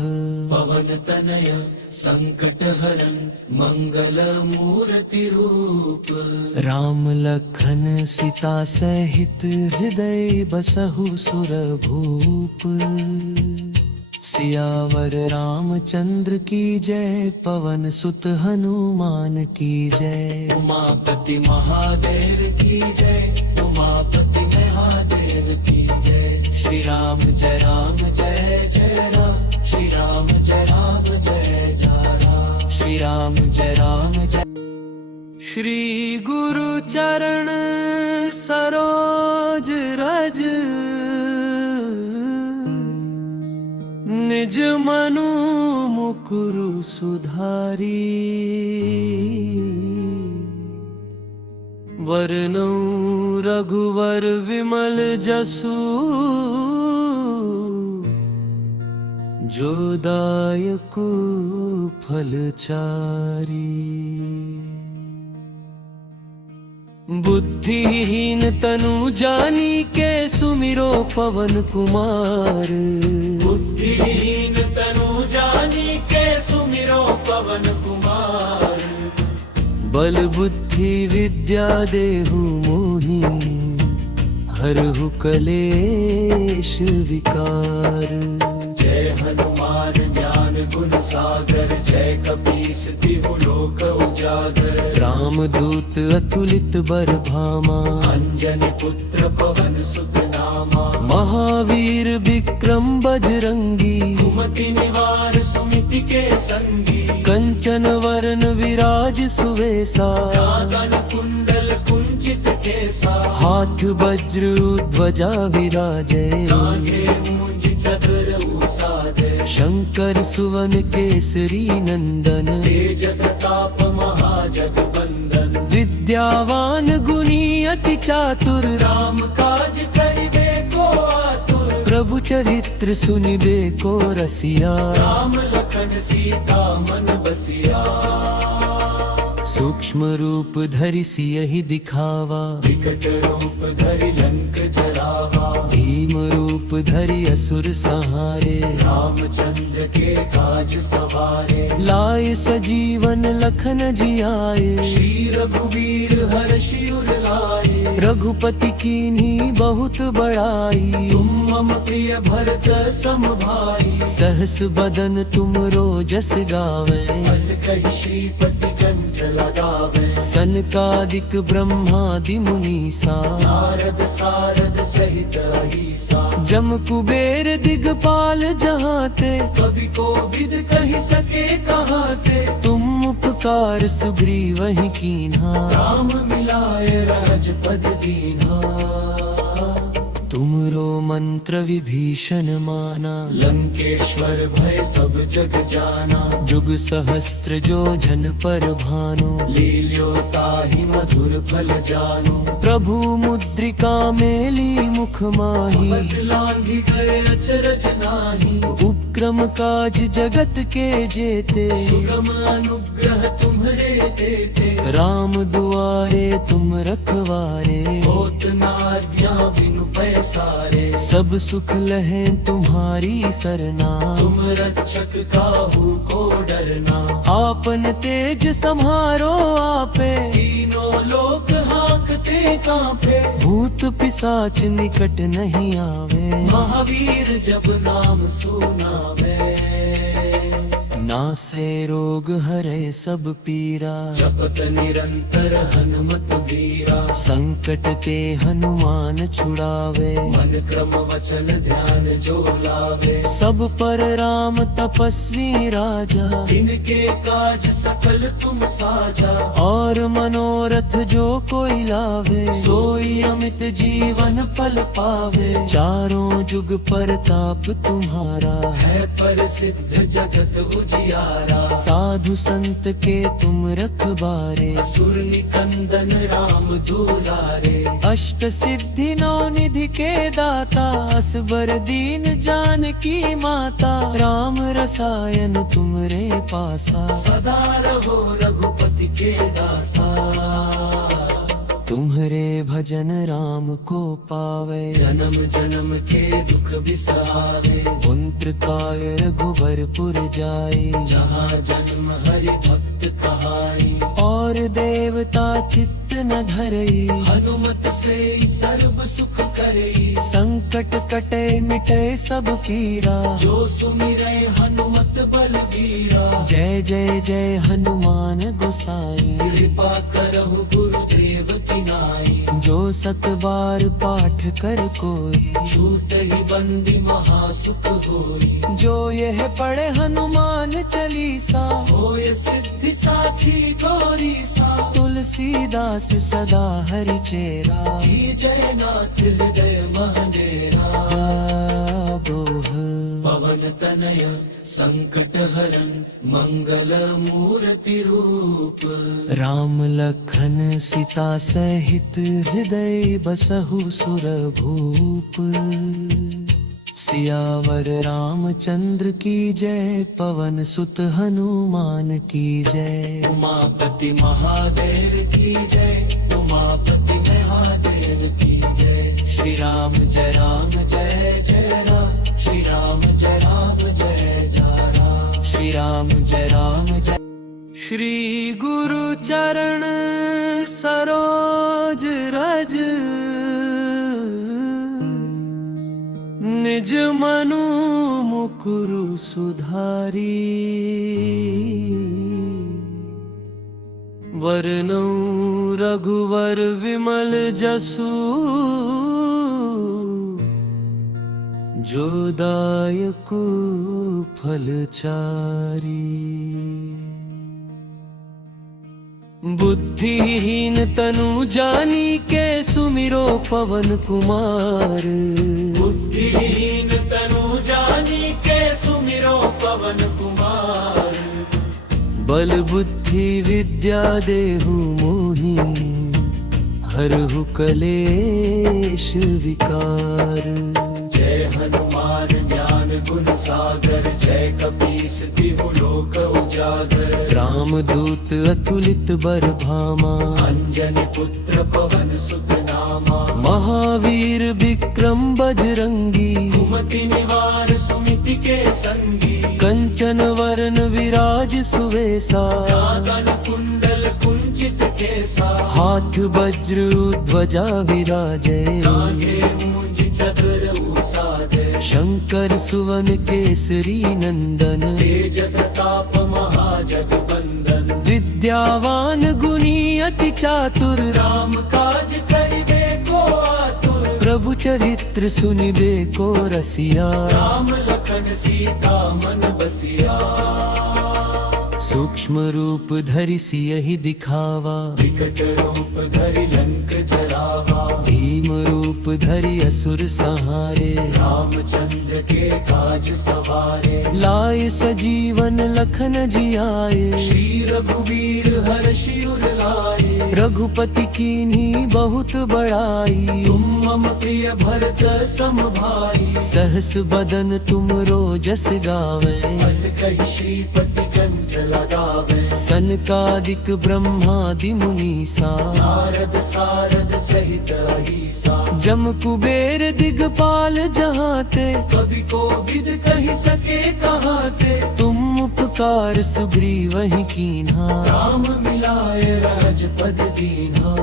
पवन तनय संकट हरन मंगल मूर्ति रूप। राम लखन सीता सहित हृदय बसहु सुरभूप। सियावर रामचंद्र की जय, पवन सुत हनुमान की जय। उमापति महादेव की जय, उमापति महादेव की जय। श्री राम जय जय राम, श्री राम जय जय राम। श्री राम जय। श्री गुरु चरण सरोज रज, निज मनु मुकुरु सुधारी। वरनौ रघुवर विमल जसु, जो दायक फलचारी। बुद्धिहीन तनु जानी के, सुमिरो पवन कुमार। बुद्धिहीन तनु जानी के, सुमिरो पवन कुमार। बल बुद्धि विद्या देहु मोहि, हरहु कलेश विकार। जय हनुमान ज्ञान गुण सागर, जय कपीस तिहु लोक उजागर। रामदूत अतुलित बल धामा, अंजनी पुत्र पवन सुत नामा। महावीर विक्रम बजरंगी, कुमति निवार सुमिति के संगी। कंचन वरन विराज सुवेसा, कानन कुंडल कुंचित केसा। हाथ वज्र ध्वजा विराजे। कांधे मूंज चतुर साधे। शंकर सुवन केसरी नंदन, तेज प्रताप महाजगवंदन। विद्यावान गुणी अति चातुर। राम काज करिबे को आतुर। प्रभु चरित्र सुनिबे को रसिया। राम लखन सीता मन बसिया। सूक्ष्म रूप धरि सियहि दिखावा, विकट रूप धरि लंक जरावा। भीम रूप धरि असुर संहारे। रामचंद्र के काज सवारे। लाए सजीवन लखन जियाए। श्री रघुवीर हर्षि उर लाए। रघुपति कीन्ही बहुत बड़ाई। तुम मम प्रिय भरत सम भाई। सहस बदन तुमरो जस गावे। हस कहि श्रीपति कंठ लगावे। सनकादिक ब्रह्मादि मुनीसा, नारद सारद सहित अहिसा। जम कुबेर दिगपाल जहाते। कवि कोविद कहि सके कहाते। तुम उपकार सुग्रीवहि कीन्हा। राम मिलाए राजपद दीन्हा। तुमरो मंत्र विभीषण माना। लंकेश्वर भय सब जग जाना। जुग सहस्त्र जो जन पर भानु। लील्यो ताहि मधुर फल जानु। प्रभु मुद्रिका मेली मुख माही। बदलांगी गए अचरज नाही। उपक्रम काज जगत के जेते। सुगम अनुग्रह तुम्हरे देते। राम दुआरे तुम रखवारे। होत न आज्ञा बिनु पैसारे। सब सुख लहे तुम्हारी सरना। तुम रक्षक काहू को डरना। आपन तेज सम्हारो आपे। तीनों लोक हांकते कांपे। भूत पिशाच निकट नहीं आवे। महावीर जब नाम सुनावे। नासे रोग हरे सब पीरा, जपत निरंतर हनुमत बीरा। संकट ते हनुमान छुड़ावे, मन क्रम वचन ध्यान जो लावे। सब पर राम तपस्वी राजा, इनके काज सकल तुम साजा। और मनोरथ जो कोई लावे, सोई अमित जीवन फल पावे। चारों जुग परताप तुम्हारा, है प्रसिद्ध जगत उजियारा। साधु संत के तुम रखबारे, असुर निकंदन राम दुलारे। अष्ट सिद्धि नौ निधि के दाता, असबर दीन जानकी माता। राम रसायन तुमरे पासा, सदा रहो रघुपति के दासा। तुम्हारे भजन राम को पावे, जन्म जन्म के दुख बिसावे। पुत्र काय रघुबरपुर जाई, जहाँ जन्म हरि भक्त कहाई। और देवता चित्त न धरई, हनुमत से सर्व सुख करई। संकट कटे मिटे सब पीरा। जो सुमिरै हनुमत बलबीरा। जय जय जय हनुमान गोसाई, कृपा करहु गुरुदेव की नाई। जो सत बार पाठ कर कोई, छूट ही बंदी महासुख होई। जो यह पढ़े हनुमान चालीसा, होय सिद्धि साखी गौरी सा। तुलसीदास सदा हरि चेरा। की जय नाथ हृदय महनेरा। दोह पवन तनय संकट हरन मंगल मूर्ति रूप। राम लखन सीता सहित, हृदय बसहु सुर भूप। सियावर रामचंद्र की जय, पवन सुत हनुमान की जय। उमापति महादेव की जय। उमापति महादेव की जय। श्री राम जय राम जय जय राम। श्री राम जय राम जय जय राम। श्री राम जय राम जय। श्री गुरु चरण सरोज रज, निज मनु मुकुरु सुधारी। वरनौ रघुवर विमल जसु, जो दायकु फलचारी। बुद्धिहीन तनु जानी के, सुमिरो पवन कुमार। बुद्धिहीन तनु जानी के, सुमिरो पवन कुमार। बल बुद्धि विद्या देहु मोहि, हरहु कलेश विकार। जय हनुमान ज्ञान गुण सागर। जय कपीस तिहु लोक उजागर। रामदूत अतुलित बल धामा, अंजनी पुत्र पवन सुत नामा। महावीर विक्रम बजरंगी, कुमति निवार सुमिति के संगी। कंचन वरन विराज सुवेसा। कानन कुंडल कुंचित केसा। हाथ वज्र ध्वजा विराजे, कांधे मूंज चतुर साधे। शंकर सुवन केसरी नंदन। तेज प्रताप महाजगबंदन। विद्यावान गुणी अति चातुर, राम काज करिबे को आतुर। प्रभु चरित्र सुनिबे को रसिया। राम लखन सीता मन बसिया। सूक्ष्म रूप धरि सियहि दिखावा, विकट रूप धरि लंक जरावा। भीम रूप धरि असुर संहारे। रामचंद्र के काज सवारे। लाए सजीवन लखन जियाए, श्री रघुवीर हर्षि उर लाए। रघुपति कीन्ही बहुत बड़ाई। तुम मम प्रिय भरत सम भाई। सहस बदन तुम रोजस गावे, अस कहि श्रीपति कंठ लगावे। सनकादिक ब्रह्मादि मुनीसा। नारद सारद सहित अहिसा। जम कुबेर दिगपाल जहाते, कवि को विद कहि सके कहाते। तुम उपकार सुग्रीवहि कीन्हा। राम मिलाए राजपद दीन्हा।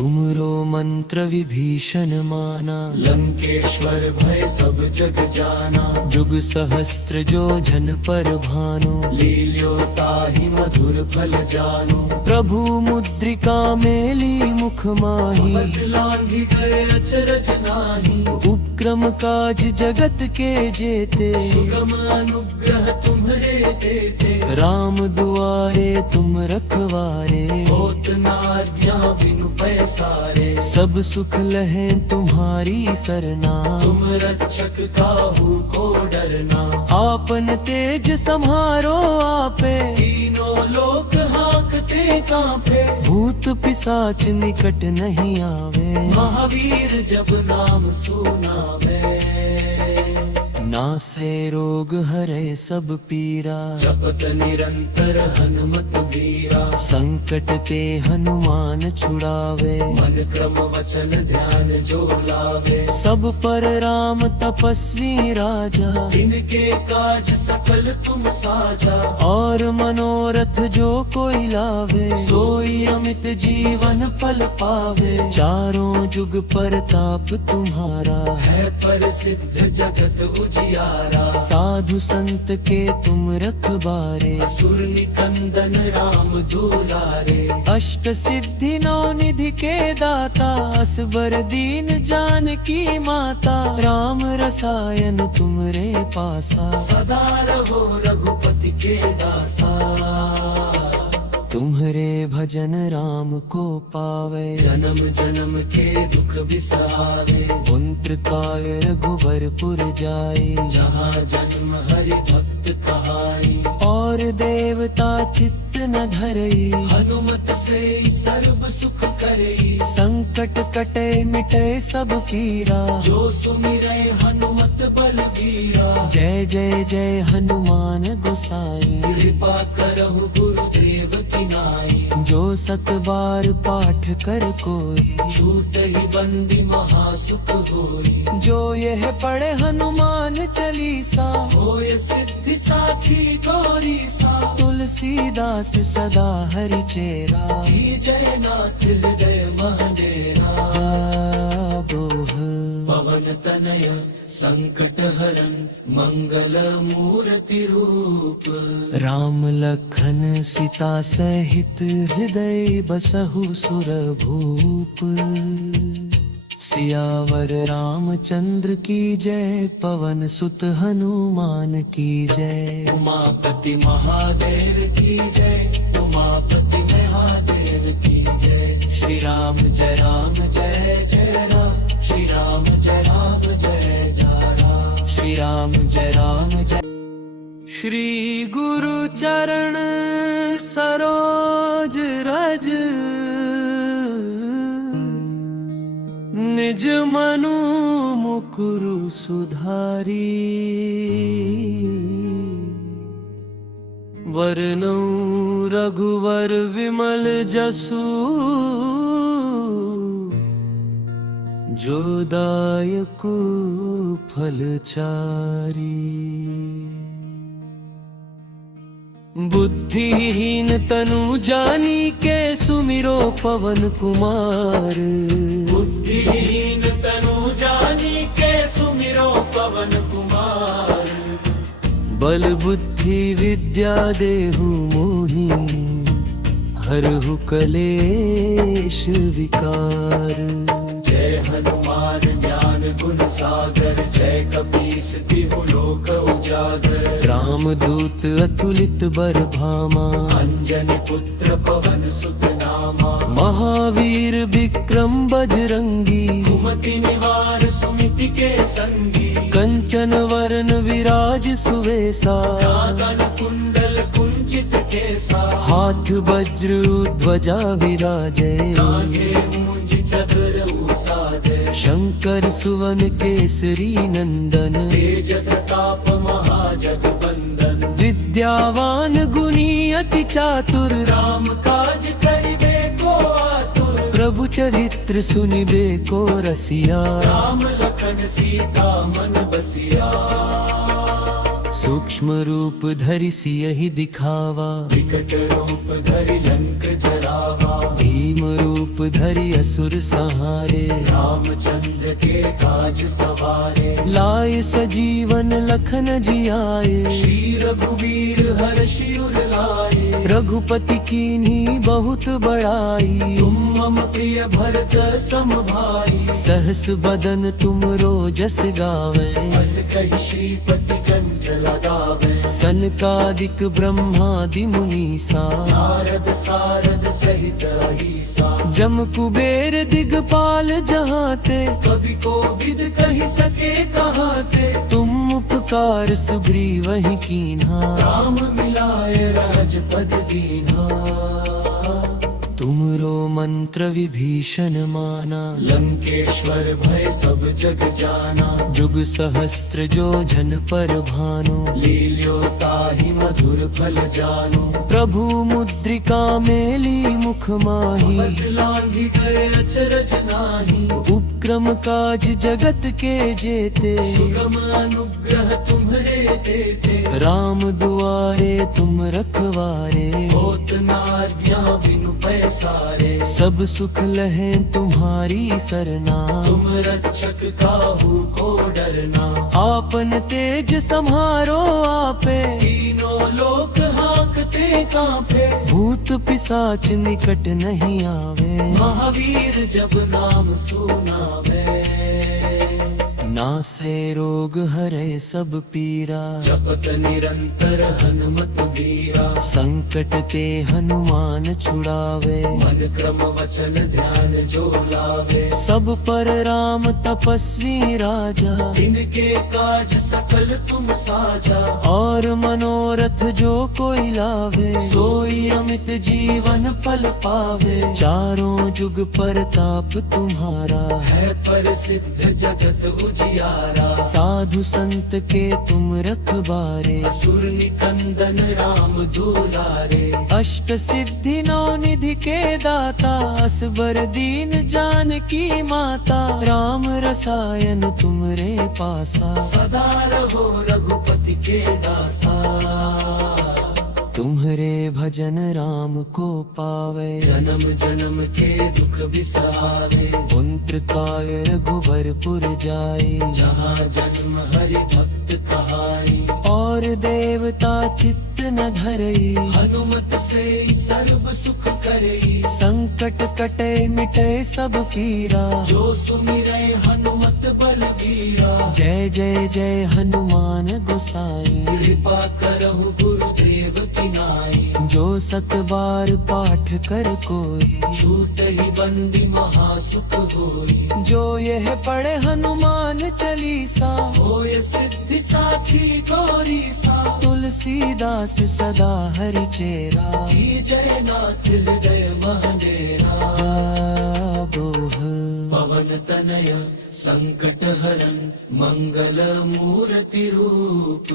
तुमरो मंत्र विभीषण माना, लंकेश्वर भय सब जग जाना। जुग सहस्त्र जो जन पर भानु, लील्यो ताहि मधुर फल जानो। प्रभु मुद्रिका मेली मुख माही, लांघि गए अचरज नाही। उपक्रम काज जगत के जेते, सुगम अनुग्रह तुम्हरे देते। राम दुआरे तुम रखवारे, होत न आज्ञा बिनु पैसारे। सब सुख लहे तुम्हारी सरना, तुम रक्षक काहू को डरना। आपन तेज सम्हारो आपे, तीनों लोक हाकते कांपे। भूत पिशाच निकट नहीं आवे, महावीर जब नाम सुनावे। नासे रोग हरे सब पीरा, जपत निरंतर हनुमत बीरा। संकट ते हनुमान छुड़ावे, मन क्रम वचन ध्यान जो लावे। सब पर राम तपस्वी राजा, इनके काज सकल तुम साजा। और मनोरथ जो कोई लावे, सोई अमित जीवन फल पावे। चारों जुग परताप तुम्हारा, है प्रसिद्ध जगत उजियारा। साधु संत के तुम रखबारे, असुर निकंदन राम दुलारे। अष्ट सिद्धि नौ निधि के दाता, असबर दीन जानकी माता। राम रसायन तुमरे पासा, सदा रहो रघुपति के दासा। तुम्हरे भजन राम को पावे, जन्म जन्म के दुख बिसावे। पुंत्र काय रघुबरपुर जाई, जहाँ जन्म हरि भक्त कहाई। और देवता चित्त न धरई, हनुमत से सर्व सुख करई। संकट कटे मिटे सब पीरा। जो सुमिरै हनुमत बलबीरा। जय जय जय हनुमान गोसाई, कृपा करहु गुरुदेव की नाई। जो सत बार पाठ कर कोई, छूट ही बंदी महासुख होई। जो यह पढ़े हनुमान चालीसा, होय सिद्धि साखी गौरी सा। तुलसीदास सदा हरि चेरा। की जय नाथ हृदय महडेरा। दोह पवन तनय संकट हरन मंगल मूर्ति रूप। राम लखन सीता सहित, हृदय बसहु सुर भूप। सियावर रामचंद्र की जय, पवन सुत हनुमान की जय। उमापति महादेव की जय। उमापति महादेव की जय। श्री राम जय जय राम, श्री राम जय जय राम। श्री राम जय। श्री गुरु चरण सरोज रज, निज मनु मुकुरु सुधारी। वरनौ रघुवर विमल जसु, जो दायक फलचारी। बुद्धिहीन तनु जानी के, सुमिरो पवन कुमार। बुद्धिहीन तनु जानी के, सुमिरो पवन कुमार। बल बुद्धि विद्या देहु मोहि, हरहु कलेश विकार। जय हनुमान ज्ञान गुण सागर। जय कपीस तिहु लोक उजागर। रामदूत अतुलित बल धामा, अंजनी पुत्र पवन सुत नामा। महावीर विक्रम बजरंगी, कुमति निवार सुमिति के संगी। कंचन वरन विराज सुवेसा। कानन कुंडल कुंचित केसा। हाथ वज्र ध्वजा विराजे, कांधे मूंज चक्र साजे। शंकर सुवन केसरी नंदन। तेज प्रताप महाजगबंदन। विद्यावान गुणी अति चातुर, राम काज करिबे को आतुर। प्रभु चरित्र सुनिबे को रसिया। राम लखन सीता मन बसिया। सूक्ष्म सूक्ष्म रूप धरि सियहि दिखावा, विकट रूप धरि लंक जरावा, भीम रूप धरि असुर संहारे, रामचंद्र के काज सवारे, लाए सजीवन लखन जियाए, श्री रघुवीर हर्षि उर लाए, रघुपति कीन्ही बहुत बड़ाई, तुम मम प्रिय भरत सम भाई, सहस बदन तुम रोजस गावे, अस कहि श्रीपति कंठ लगावे, सनकादिक ब्रह्मादि मुनीसा, नारद सारद सहित अहिसा, जम कुबेर दिगपाल जहाते, कवि को विद कहि सके कहाते, तुम उपकार सुग्रीवहि कीन्हा, राम मिलाए राजपद दीन्हा, तुमरो मंत्र विभीषण माना, लंकेश्वर भय सब जग जाना, जुग सहस्त्र जो जन पर भानु, लील्योताहि मधुर फल जानु, प्रभु मुद्रिका मेली मुख माही, पद लांघि गए अचरज नाही, उपक्रम काज जगत के जेते, सुगम अनुग्रह तुम्हरे देते, राम दुआरे तुम रखवारे, होत न आज्ञा बिनु पैसारे, सब सुख लहे तुम्हारी सरना, तुम रक्षक काहू को डरना, आपन तेज सम्हारो आपे, तीनों लोक हांकते कांपे, भूत पिशाच निकट नहीं आवे, महावीर जब नाम सुनावे, नासे रोग हरे सब पीरा, जपत निरंतर हनुमत बीरा, संकट ते हनुमान छुड़ावे, मन क्रम वचन ध्यान जो लावे, सब पर राम तपस्वी राजा, इनके काज सकल तुम साजा, और मनोरथ जो कोई लावे, सोई अमित जीवन फल पावे, चारों जुग परताप तुम्हारा, है प्रसिद्ध जगत उजियारा, साधु संत के तुम रखबारे, असुर निकंदन राम दुलारे, अष्ट सिद्धि नौ निधि के दाता, असबर दीन जानकी माता, राम रसायन तुमरे पासा, सदा रहो रघुपति के दासा, तुम्हरे भजन राम को पावे, जन्म जन्म के दुख बिसावे, पुंत्र काय रघुबरपुर जाए, जहाँ जन्म हरि भक्त कहाई, और देवता चित्त न धरई, हनुमत से सर्व सुख करई, संकट कटे मिटे सब पीरा, जो सुमिरै हनुमत बलबीरा, जय जय जय हनुमान गोसाई, कृपा करहु गुरुदेव की नाई, जो सत बार पाठ कर कोई, छूट ही बंदी महासुख होई, जो यह पढ़े हनुमान चालीसा, होय सिद्धि साखी गौरी सा, तुलसीदास सदा हरि चेरा, की जय नाथ हृदय महनेरा, दोह पवन तनय संकट हरन मंगल मूर्ति रूप,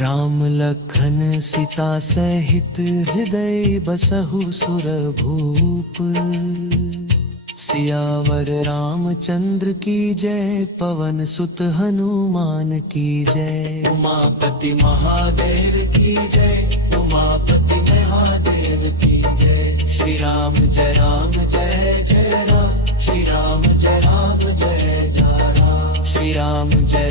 राम लखन सीता सहित हृदय बसहु सुरभूप, सियावर रामचंद्र की जय, पवन सुत हनुमान की जय, उमापति महादेव की जय, उमापति महादेव की जय, श्री राम जय जय राम, श्री राम जय राम जय जय राम, श्री राम जय जय